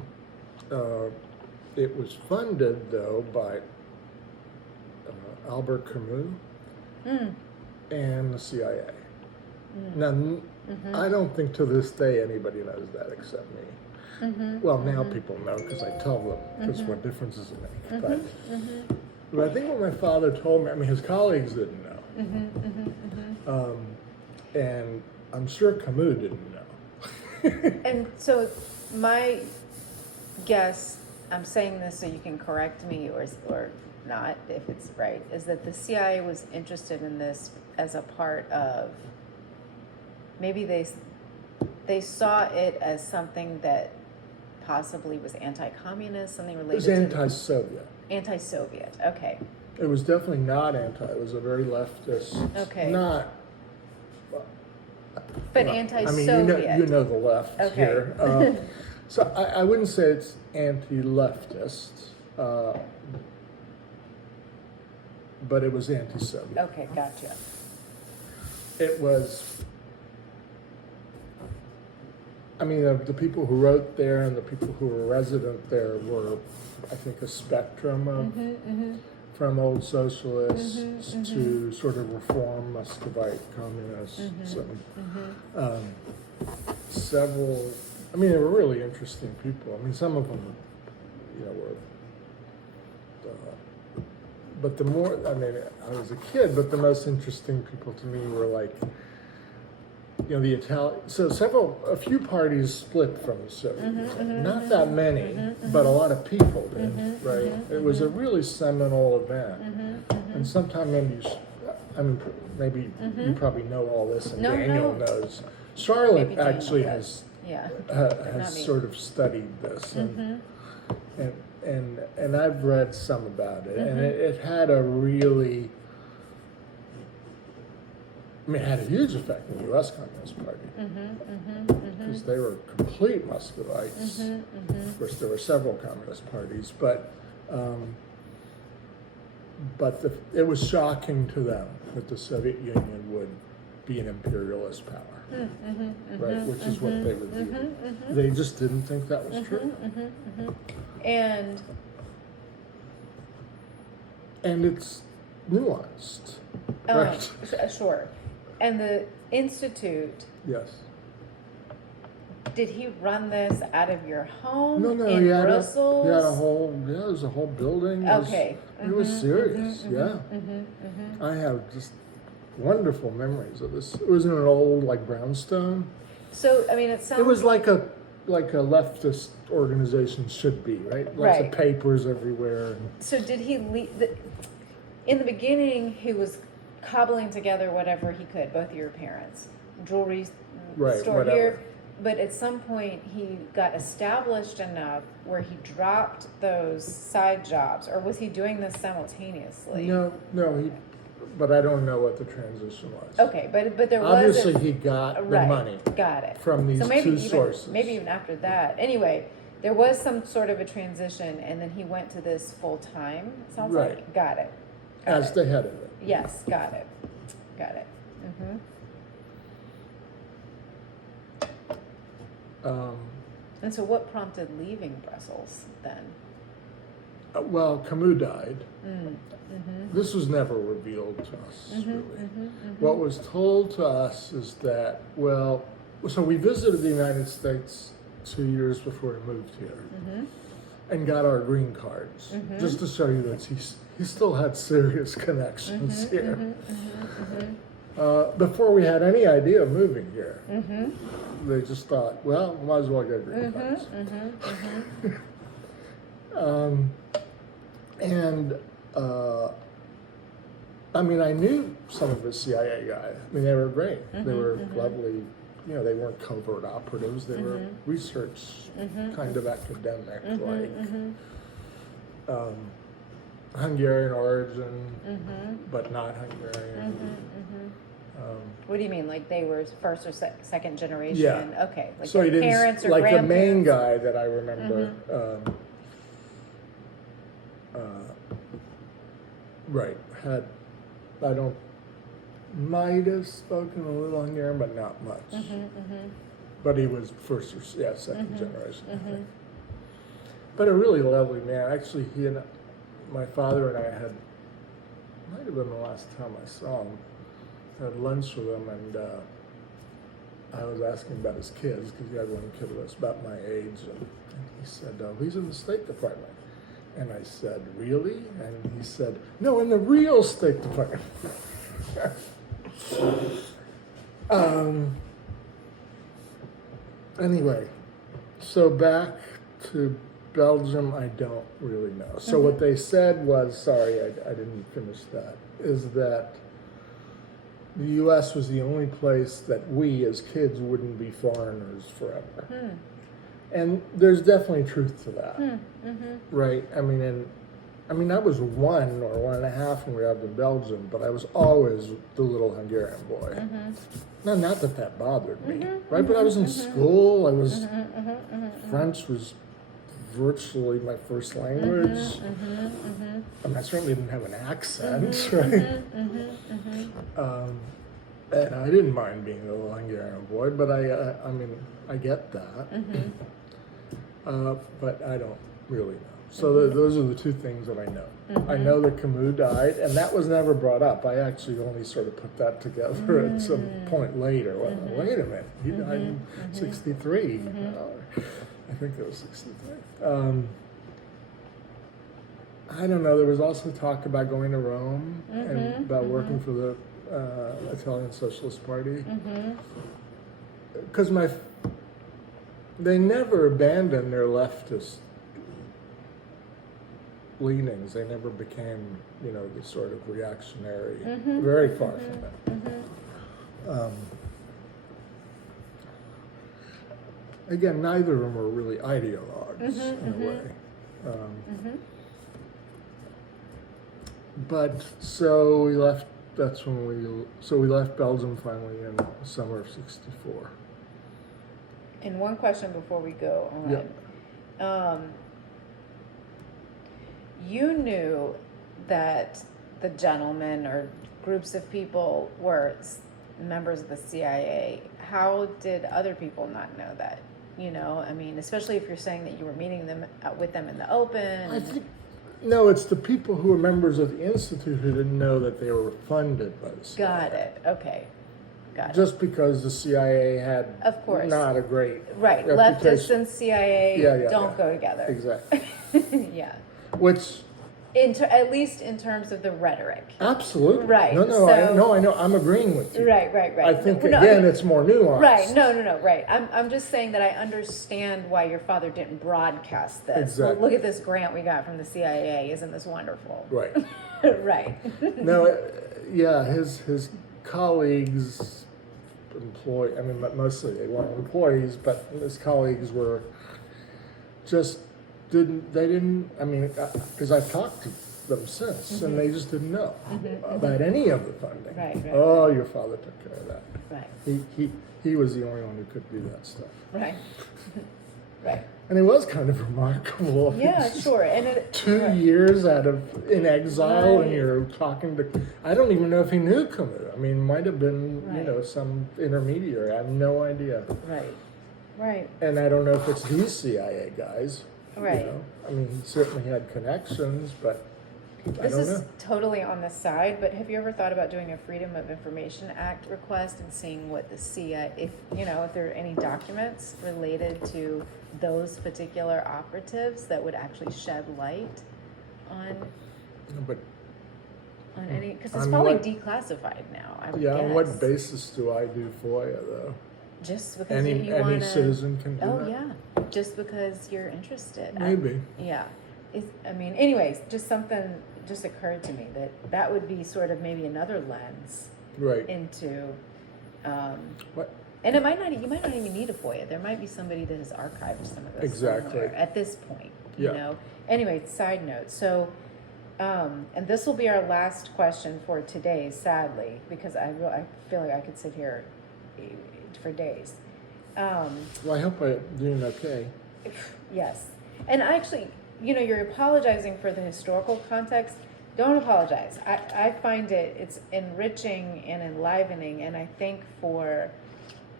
It was funded, though, by Albert Camus and the CIA. Now, I don't think to this day anybody knows that except me. Well, now people know because I tell them, because what difference does it make? But I think what my father told me, his colleagues didn't know. And I'm sure Camus didn't know. And so my guess, I'm saying this so you can correct me or not if it's right, is that the CIA was interested in this as a part of, maybe they saw it as something that possibly was anti-communist, something related to... It was anti-Soviet. Anti-Soviet, okay. It was definitely not anti, it was a very leftist, Okay. not... But well, anti-Soviet. you know the left Okay. here. So I wouldn't say it's anti-leftist, but it was anti-Soviet. Okay, gotcha. It was, the people who wrote there and the people who were resident there were, I think, a spectrum of, from old socialists to sort of reform Muscovite communists. Several, they were really interesting people. Some of them, were, but the more, I was a kid, but the most interesting people to me were like, the Italian, a few parties split from the Soviet Union. Not that many, but a lot of people did, right? It was a really seminal event. And sometime maybe you probably know all this, and Daniel knows. Charlotte Maybe Daniel actually does. has sort of studied this, and I've read some about it, and it had a really, it had a huge effect on the U.S. Communist Party, because they were complete Muscovites. Of course, there were several communist parties, but it was shocking to them that the Soviet Union would be an imperialist power, right? Which is what they would do. They just didn't think that was true. And it's nuanced, right? Sure. And the Institute, Yes. did he run this out of your home No, in he had Brussels? it was a whole building. Okay. It was serious, I have just wonderful memories of this. It was in an old, brownstone. So, it sounds... It was like a leftist organization should be, right? Lots of papers everywhere. So did he leave... In the beginning, he was cobbling together whatever he could, both of your parents. Jewelry store whatever. here. But at some point, he got established enough where he dropped those side jobs, or was he doing this simultaneously? No, but I don't know what the transition was. Okay, but there was Obviously, he got the right, money got it from these so maybe two even, sources. Maybe even after that. Anyway, there was some sort of a transition, and then he went to this full time. Sounds Right. like got it. As the head of it. Yes, got it. Mm-hmm. And so, what prompted leaving Brussels then? Well, Camus died. Mm-hmm. This was never revealed to us, Mm-hmm, really. mm-hmm, mm-hmm. What was told to us is that, well, so we visited the United States 2 years before we moved here Mm-hmm. and got our green cards, Mhm. just to show you that he still had serious connections Mm-hmm, here. mm-hmm, mm-hmm, Before we had any idea of moving here, mm-hmm. they just thought, well, might as well get green cards. Mm-hmm, mm-hmm. And I mean, I knew some of the CIA guys. I mean, they were great. They were lovely. You know, they weren't covert operatives. They were research kind of academic, like Hungarian origin, but not Hungarian. What do you mean? Like they were first or second generation? Yeah. Okay. Like So he their didn't, parents or like the main grandparents? guy that I remember. Right. Might have spoken a little Hungarian, but not much. But he was first or second generation, I think. But a really lovely man. Actually, he and my father and I might have been the last time I saw him, had lunch with him, and I was asking about his kids, because he had one kid who was about my age, and he said, he's in the State Department. And I said, really? And he said, no, in the real State Department. Anyway, so back to Belgium, I don't really know. So what they said was, sorry, I didn't finish that, is that the U.S. was the only place that we as kids wouldn't be foreigners forever. And there's definitely truth to that, right? I mean, I was 1 or 1.5 when we lived in Belgium, but I was always the little Hungarian boy. Not that bothered me, right? But I was in school. I was French was virtually my first language. I mean, I certainly didn't have an accent, right? And I didn't mind being a little Hungarian boy, but I mean, I get that. But I don't really know. So those are the two things that I know. I know that Camus died, and that was never brought up. I actually only sort of put that together at some point later. Well, wait a minute, he died in '63. I think it was '63. I don't know. There was also talk about going to Rome and about working for the Italian Socialist Party. Because they never abandoned their leftist leanings. They never became, the sort of reactionary, very far from it. Again, neither of them were really ideologues in a way. But so we left. That's when we left Belgium finally in the summer of '64. And one question before we go on. Yeah. You knew that the gentlemen or groups of people were members of the CIA. How did other people not know that? I mean, especially if you're saying that you were meeting them with them in the open. I think, no, it's the people who were members of the Institute who didn't know that they were funded by the CIA. Got it. Okay. Got it. Just because the CIA had, of course, not a great right. reputation. Leftists and CIA don't go together. Exactly. Yeah. Which, at least in terms of the rhetoric. absolutely. Right. No, I know. I'm agreeing with you. Right. I think it's more nuanced. Right. No. Right. I'm just saying that I understand why your father didn't broadcast this. Exactly. Well, look at this grant we got from the CIA. Isn't this wonderful? Right. Right. No, his colleagues employee. I mean, mostly they weren't employees, but his colleagues were just they didn't. I mean, because I've talked to them since, and they just didn't know about any of the funding. Right. Oh, your father took care of that. Right. He was the only one who could do that stuff. Right. Right. And it was kind of remarkable. Yeah, sure. And it 2 years in exile, and Right. you're talking to. I don't even know if he knew Camus. I mean, might have been Right. some intermediary. I have no idea. Right. Right. And I don't know if it's these CIA guys. Right. I mean, he certainly had connections, but I This don't is know. totally on the side, but have you ever thought about doing a Freedom of Information Act request and seeing what the CIA, if there are any documents related to those particular operatives that would actually shed light on But any, because it's On probably what- declassified now, I would yeah, on what guess. basis do I do FOIA though? Just because Any you want to. citizen can do Oh, that. yeah, just because you're interested. Maybe. Yeah. Anyways, just something just occurred to me that would be sort of maybe another lens Right. into, What? and you might not even need a FOIA. There might be somebody that has archived some of this Exactly. somewhere at this point, Yeah. Anyway, side note. So, and this will be our last question for today, sadly, because I feel like I could sit here for days. Well, I hope I'm doing okay. Yes. And actually, you're apologizing for the historical context. Don't apologize. I find it's enriching and enlivening, and I think for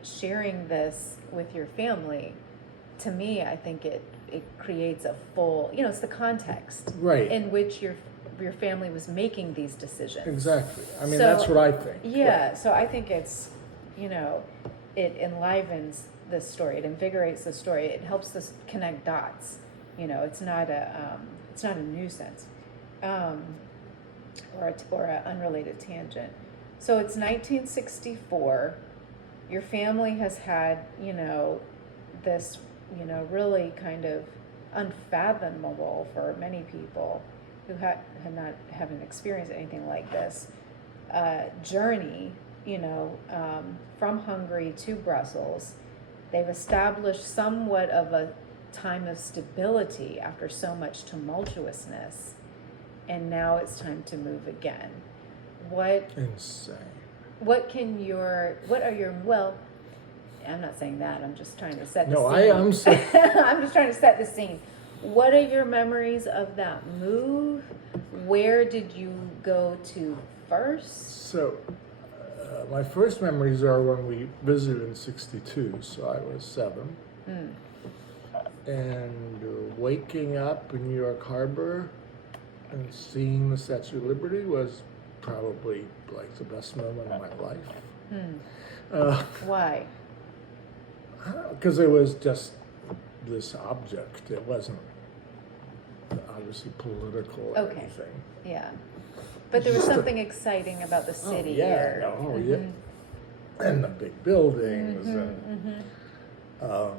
sharing this with your family, to me, I think it creates a full, it's the context Right. in which your family was making these decisions. Exactly. I mean, So, that's what I think. Yeah, so I think it's, it enlivens the story, it invigorates the story, it helps us connect dots. It's not a nuisance, or an unrelated tangent. So it's 1964. Your family has had, this, really kind of unfathomable for many people who haven't experienced anything like this, journey, from Hungary to Brussels. They've established somewhat of a time of stability after so much tumultuousness, and now it's time to move again. Insane. What are your, well, I'm not saying that, I'm just trying to set the No, scene. I'm saying. I'm just trying to set the scene. What are your memories of that move? Where did you go to first? So, my first memories are when we visited in '62, so I was 7. And waking up in New York Harbor and seeing the Statue of Liberty was probably like the best moment of my life. Why? Because it was just this object. It wasn't obviously political or Okay. anything. Yeah. But there was something exciting about the city. Yeah. And the big buildings. And, I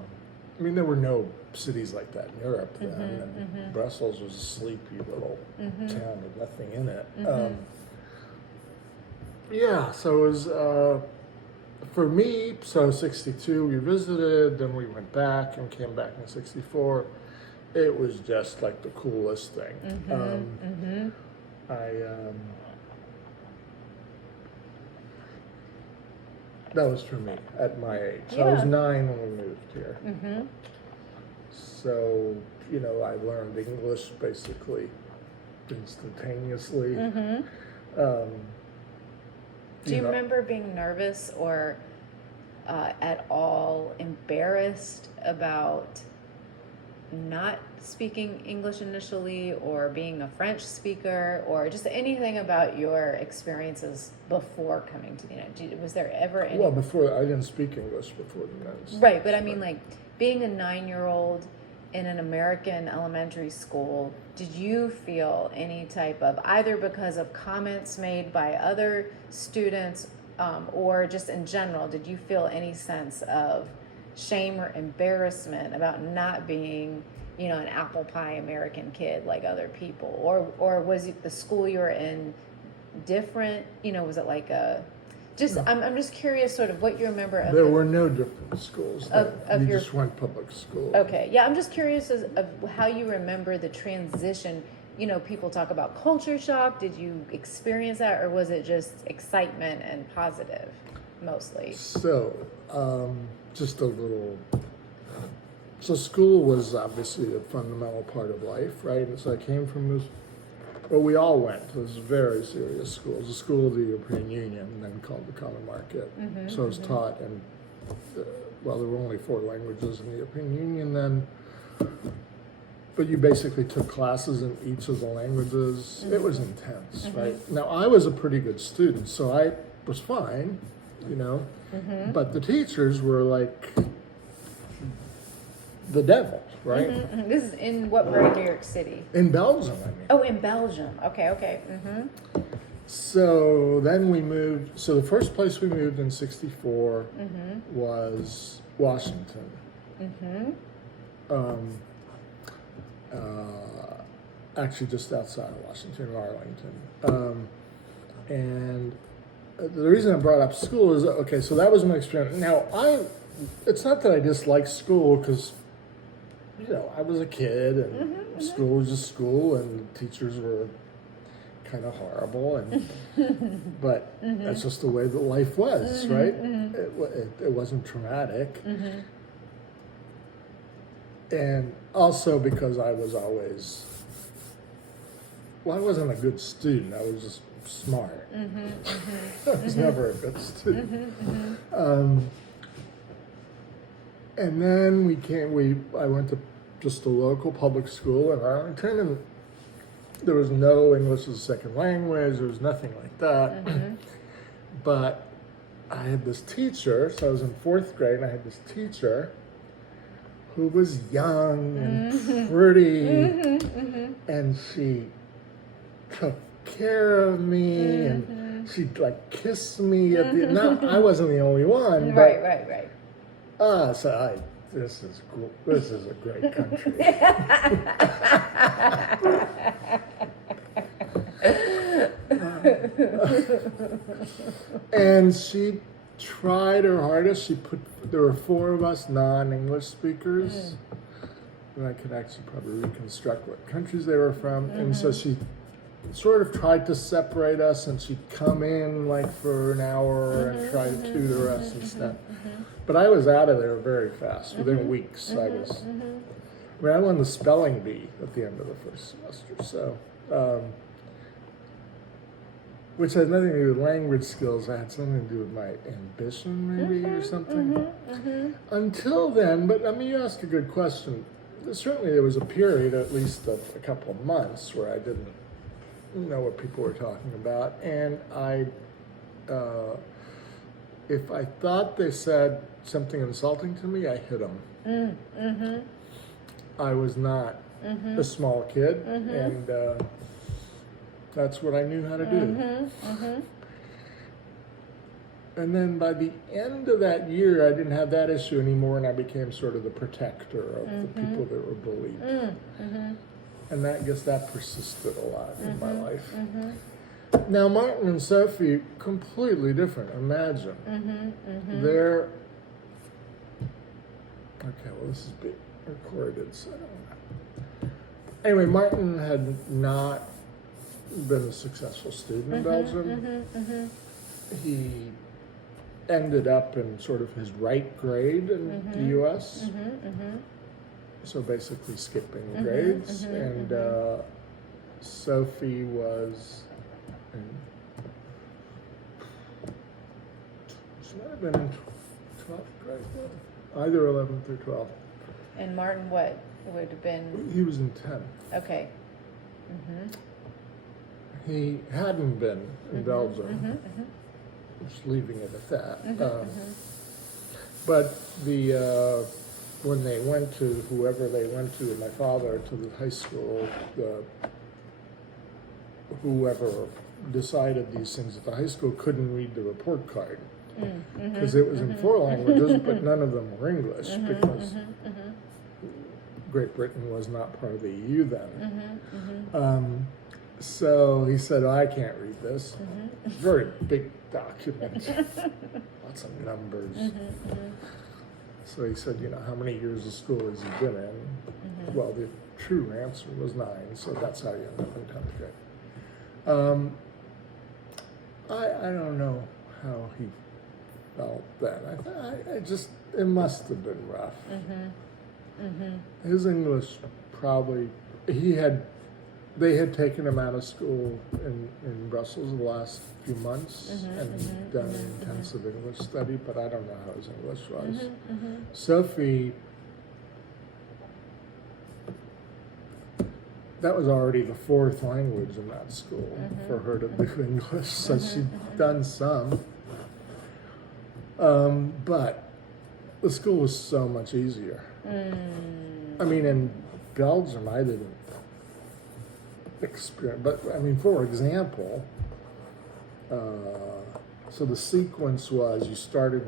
mean, there were no cities like that in Europe then. And Brussels was a sleepy little town with nothing in it. So it was, for me, so 62 we visited, then we went back and came back in 64. It was just like the coolest thing. That was for me at my age. So I was Yeah. 9 when we moved here. So, I learned English basically instantaneously. Do you remember being nervous or at all embarrassed about not speaking English initially, or being a French speaker, or just anything about your experiences before coming to the United States? Was there ever any? Well, before I didn't speak English before the United States. Right, but I mean, like, being a 9-year-old in an American elementary school, did you feel any type of, either because of comments made by other students, or just in general, did you feel any sense of shame or embarrassment about not being, an apple pie American kid like other people? Or was it the school you were in different? Was it like Just, No. I'm just curious sort of what you remember of There the- were no different schools. Of You your- just went public school. Okay, yeah, I'm just curious of how you remember the transition. You know, people talk about culture shock. Did you experience that, or was it just excitement and positive, mostly? So, just a little. So school was obviously a fundamental part of life, right? And so I came from this. Well, we all went to this very serious school. It was a school of the European Union, then called the Common Market. So it was taught in. Well, there were only 4 languages in the European Union then. But you basically took classes in each of the languages. It was intense, right? Now, I was a pretty good student, so I was fine, you know. But the teachers were like the devil, right? Mhm. This is in what part of New York City? In Belgium, I mean. Oh, in Belgium. Okay. So then we moved. So the first place we moved in '64 was Washington. Actually, just outside of Washington, Arlington. And the reason I brought up school is okay. So that was my experience. Now it's not that I disliked school because, you know, I was a kid and school was just school and teachers were kind of horrible and but that's just the way that life was, right? It wasn't traumatic. And also because I was always, well, I wasn't a good student. I was just smart. I was never a good student. And then I went to just a local public school in Arlington, and there was no English as a second language. There was nothing like that. But I had this teacher, so I was in 4th grade, and I had this teacher who was young and pretty, and she took care of me, and she'd like kiss me at the. Now I wasn't the only one, but Right. this is a great country. And she tried her hardest. There were 4 of us non-English speakers, and I could actually probably reconstruct what countries they were from. And so she sort of tried to separate us, and she'd come in like for an hour and try to tutor us and stuff. But I was out of there very fast. Within weeks, I won the spelling bee at the end of the first semester. So, which had nothing to do with language skills. It had something to do with my ambition, maybe, or something. Until then, but I mean, you asked a good question. Certainly, there was a period, at least of a couple of months, where I didn't know what people were talking about, and if I thought they said something insulting to me, I hit them. I was not a small kid, and that's what I knew how to do. And then by the end of that year, I didn't have that issue anymore, and I became sort of the protector of the people that were bullied. And I guess that persisted a lot in my life. Now, Martin and Sophie, completely different. Imagine. They're, okay, well, this is being recorded, so I don't know. Anyway, Martin had not been a successful student in Belgium. He ended up in sort of his right grade in the U.S., so basically skipping grades, and Sophie was in, she might have been in 12th grade then, either 11th or 12th. And Martin, what would have been? He was in 10th. Okay. He hadn't been in Belgium, just leaving it at that. But the when they went to, whoever they went to, my father, to the high school, whoever decided these things at the high school couldn't read the report card. Because it was in 4 languages, but none of them were English, because Great Britain was not part of the EU then. So he said, oh, I can't read this. Very big document, lots of numbers. So he said, how many years of school has he been in? Well, the true answer was 9, so that's how you end up in 10th grade. I don't know how he felt then. It must have been rough. His English probably, they had taken him out of school in Brussels the last few months and done an intensive English study, but I don't know how his English was. Sophie, that was already the 4th language in that school for her to do English, so she'd done some. But the school was so much easier. I mean, in Belgium, I didn't experience, but I mean, for example, so the sequence was you started,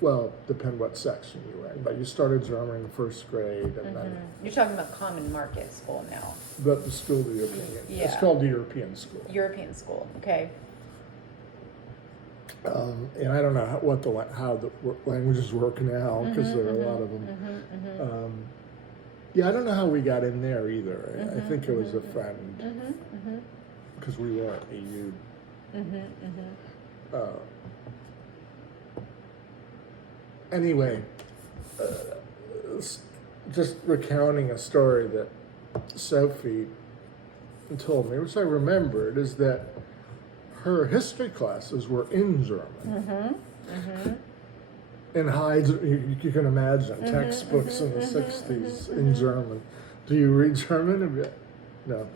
well, depend what section you were in, but you started German in 1st grade, and then You're talking about Common Market School now. the school, the European, it's called the European School. European School, okay. And I don't know how the languages work now, because there are a lot of them. Yeah, I don't know how we got in there either. I think it was a friend, because we weren't EU. Anyway, just recounting a story that Sophie told me, which I remembered, is that her history classes were in German. In Hyde's, you can imagine, textbooks in the 60s in German. Do you read German? No.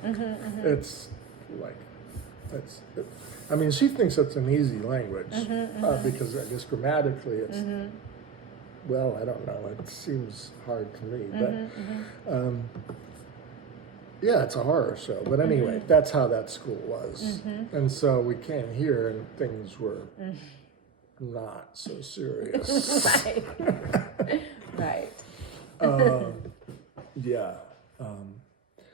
It's like, I mean, she thinks it's an easy language because I guess grammatically it's, well, I don't know, it seems hard to me, but yeah, it's a horror show. But anyway, that's how that school was. And so we came here and things were not so serious. Right. Yeah.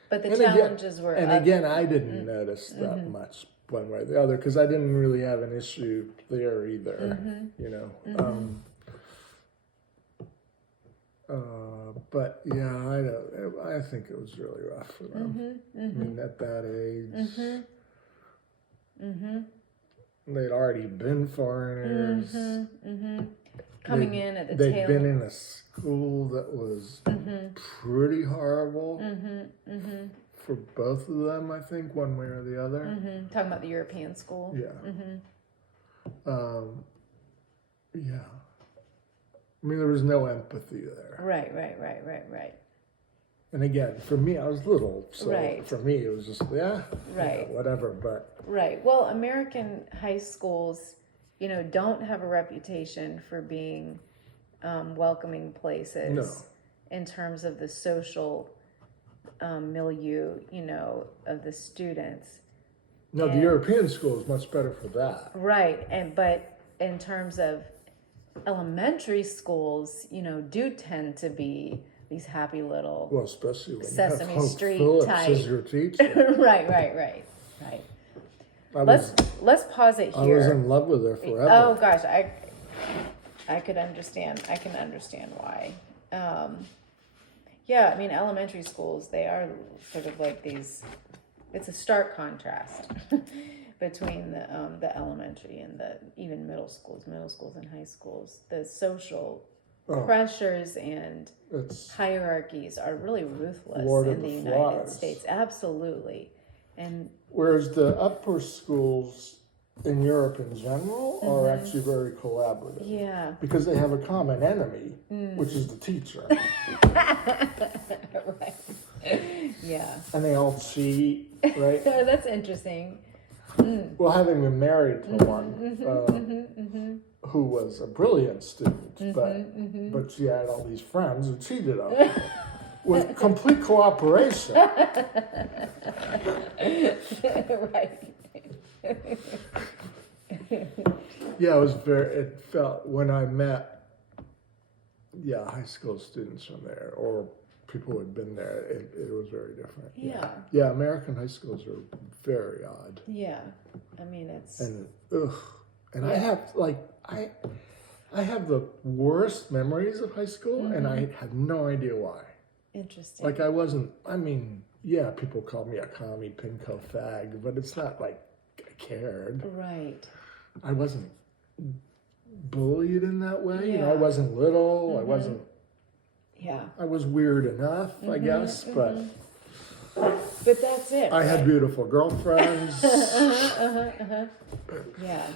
But the challenges were And up. again, I didn't notice that much one way or the other, because I didn't really have an issue there either, but yeah, I think it was really rough for them. I mean, at that age, they'd already been foreigners. Coming in at the They'd tail. been in a school that was pretty horrible for both of them, I think, one way or the other. Talking about the European school. Yeah. Yeah. I mean, there was no empathy there. Right. And again, for me, I was little, so Right. for me, it was just, Right. whatever, but... Right. Well, American high schools, don't have a reputation for being welcoming places No. in terms of the social milieu, of the students. No, the European school is much better for that. Right. But in terms of elementary schools, do tend to be these happy little Well, especially when Sesame you have Hope Street Phillips type. as your teacher. Right. I Let's pause it here. was in love with her forever. Oh gosh, I could understand. I can understand why. Yeah, I mean, elementary schools, they are sort of like these. It's a stark contrast between the elementary and the even middle schools and high schools. The social pressures and hierarchies are really ruthless Lord in of the the United Flies. States. Absolutely, and Whereas the upper schools in Europe in general are actually very collaborative. yeah, Because they have a common enemy, which is the teacher. right, yeah. And they all cheat, right? So that's interesting. Well, having been married to one who was a brilliant student, but she had all these friends who cheated on her with complete cooperation. Right. Yeah, it felt, when I met, high school students from there, or people who had been there, it was very different. Yeah. Yeah, American high schools are very odd. Yeah. I mean, it's. And and I Yeah. have like I have the worst memories of high school, and I had no idea why. Interesting. Like I wasn't. I mean, yeah, people call me a commie, pinko, fag, but it's not like I cared. Right. I wasn't bullied in that way. You know, I Yeah. wasn't little. I wasn't. Yeah. I was weird enough, I guess, but But that's it. I had right? beautiful girlfriends. Yeah.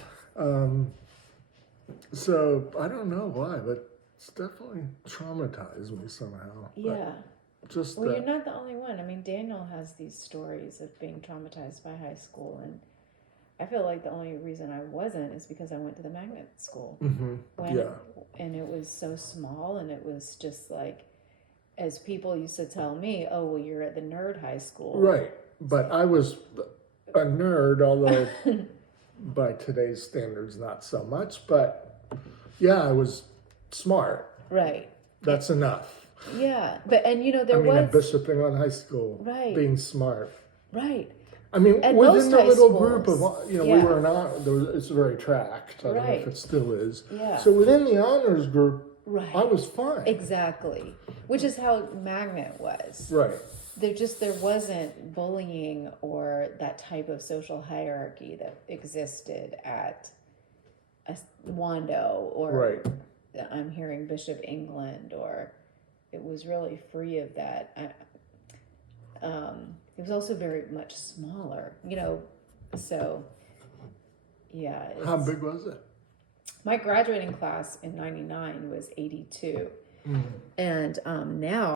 So I don't know why, but it's definitely traumatized me somehow. Yeah. Just Well, that. you're not the only one. I mean, Daniel has these stories of being traumatized by high school, and I feel like the only reason I wasn't is because I went to the magnet school. When Yeah. and it was so small, and it was just like, as people used to tell me, oh, well, you're at the nerd high school. Right. But I was a nerd, although by today's standards, not so much. But yeah, I was smart. Right. That's enough. Yeah. But, and you know, there I mean, a was. bishop in high school, Right. being smart. Right. I mean, At within most the high little schools, group of, you know, yeah. we were not, there was, it's very tracked. I don't know if Right. it still is. Yeah. So within the honors group, Right. I was fine. Exactly. Which is how Magnet was. Right. There wasn't bullying or that type of social hierarchy that existed at a Wando or Right. I'm hearing Bishop England, or it was really free of that. It was also very much smaller, you know, so yeah. How big was it? My graduating class in '99 was 82. And now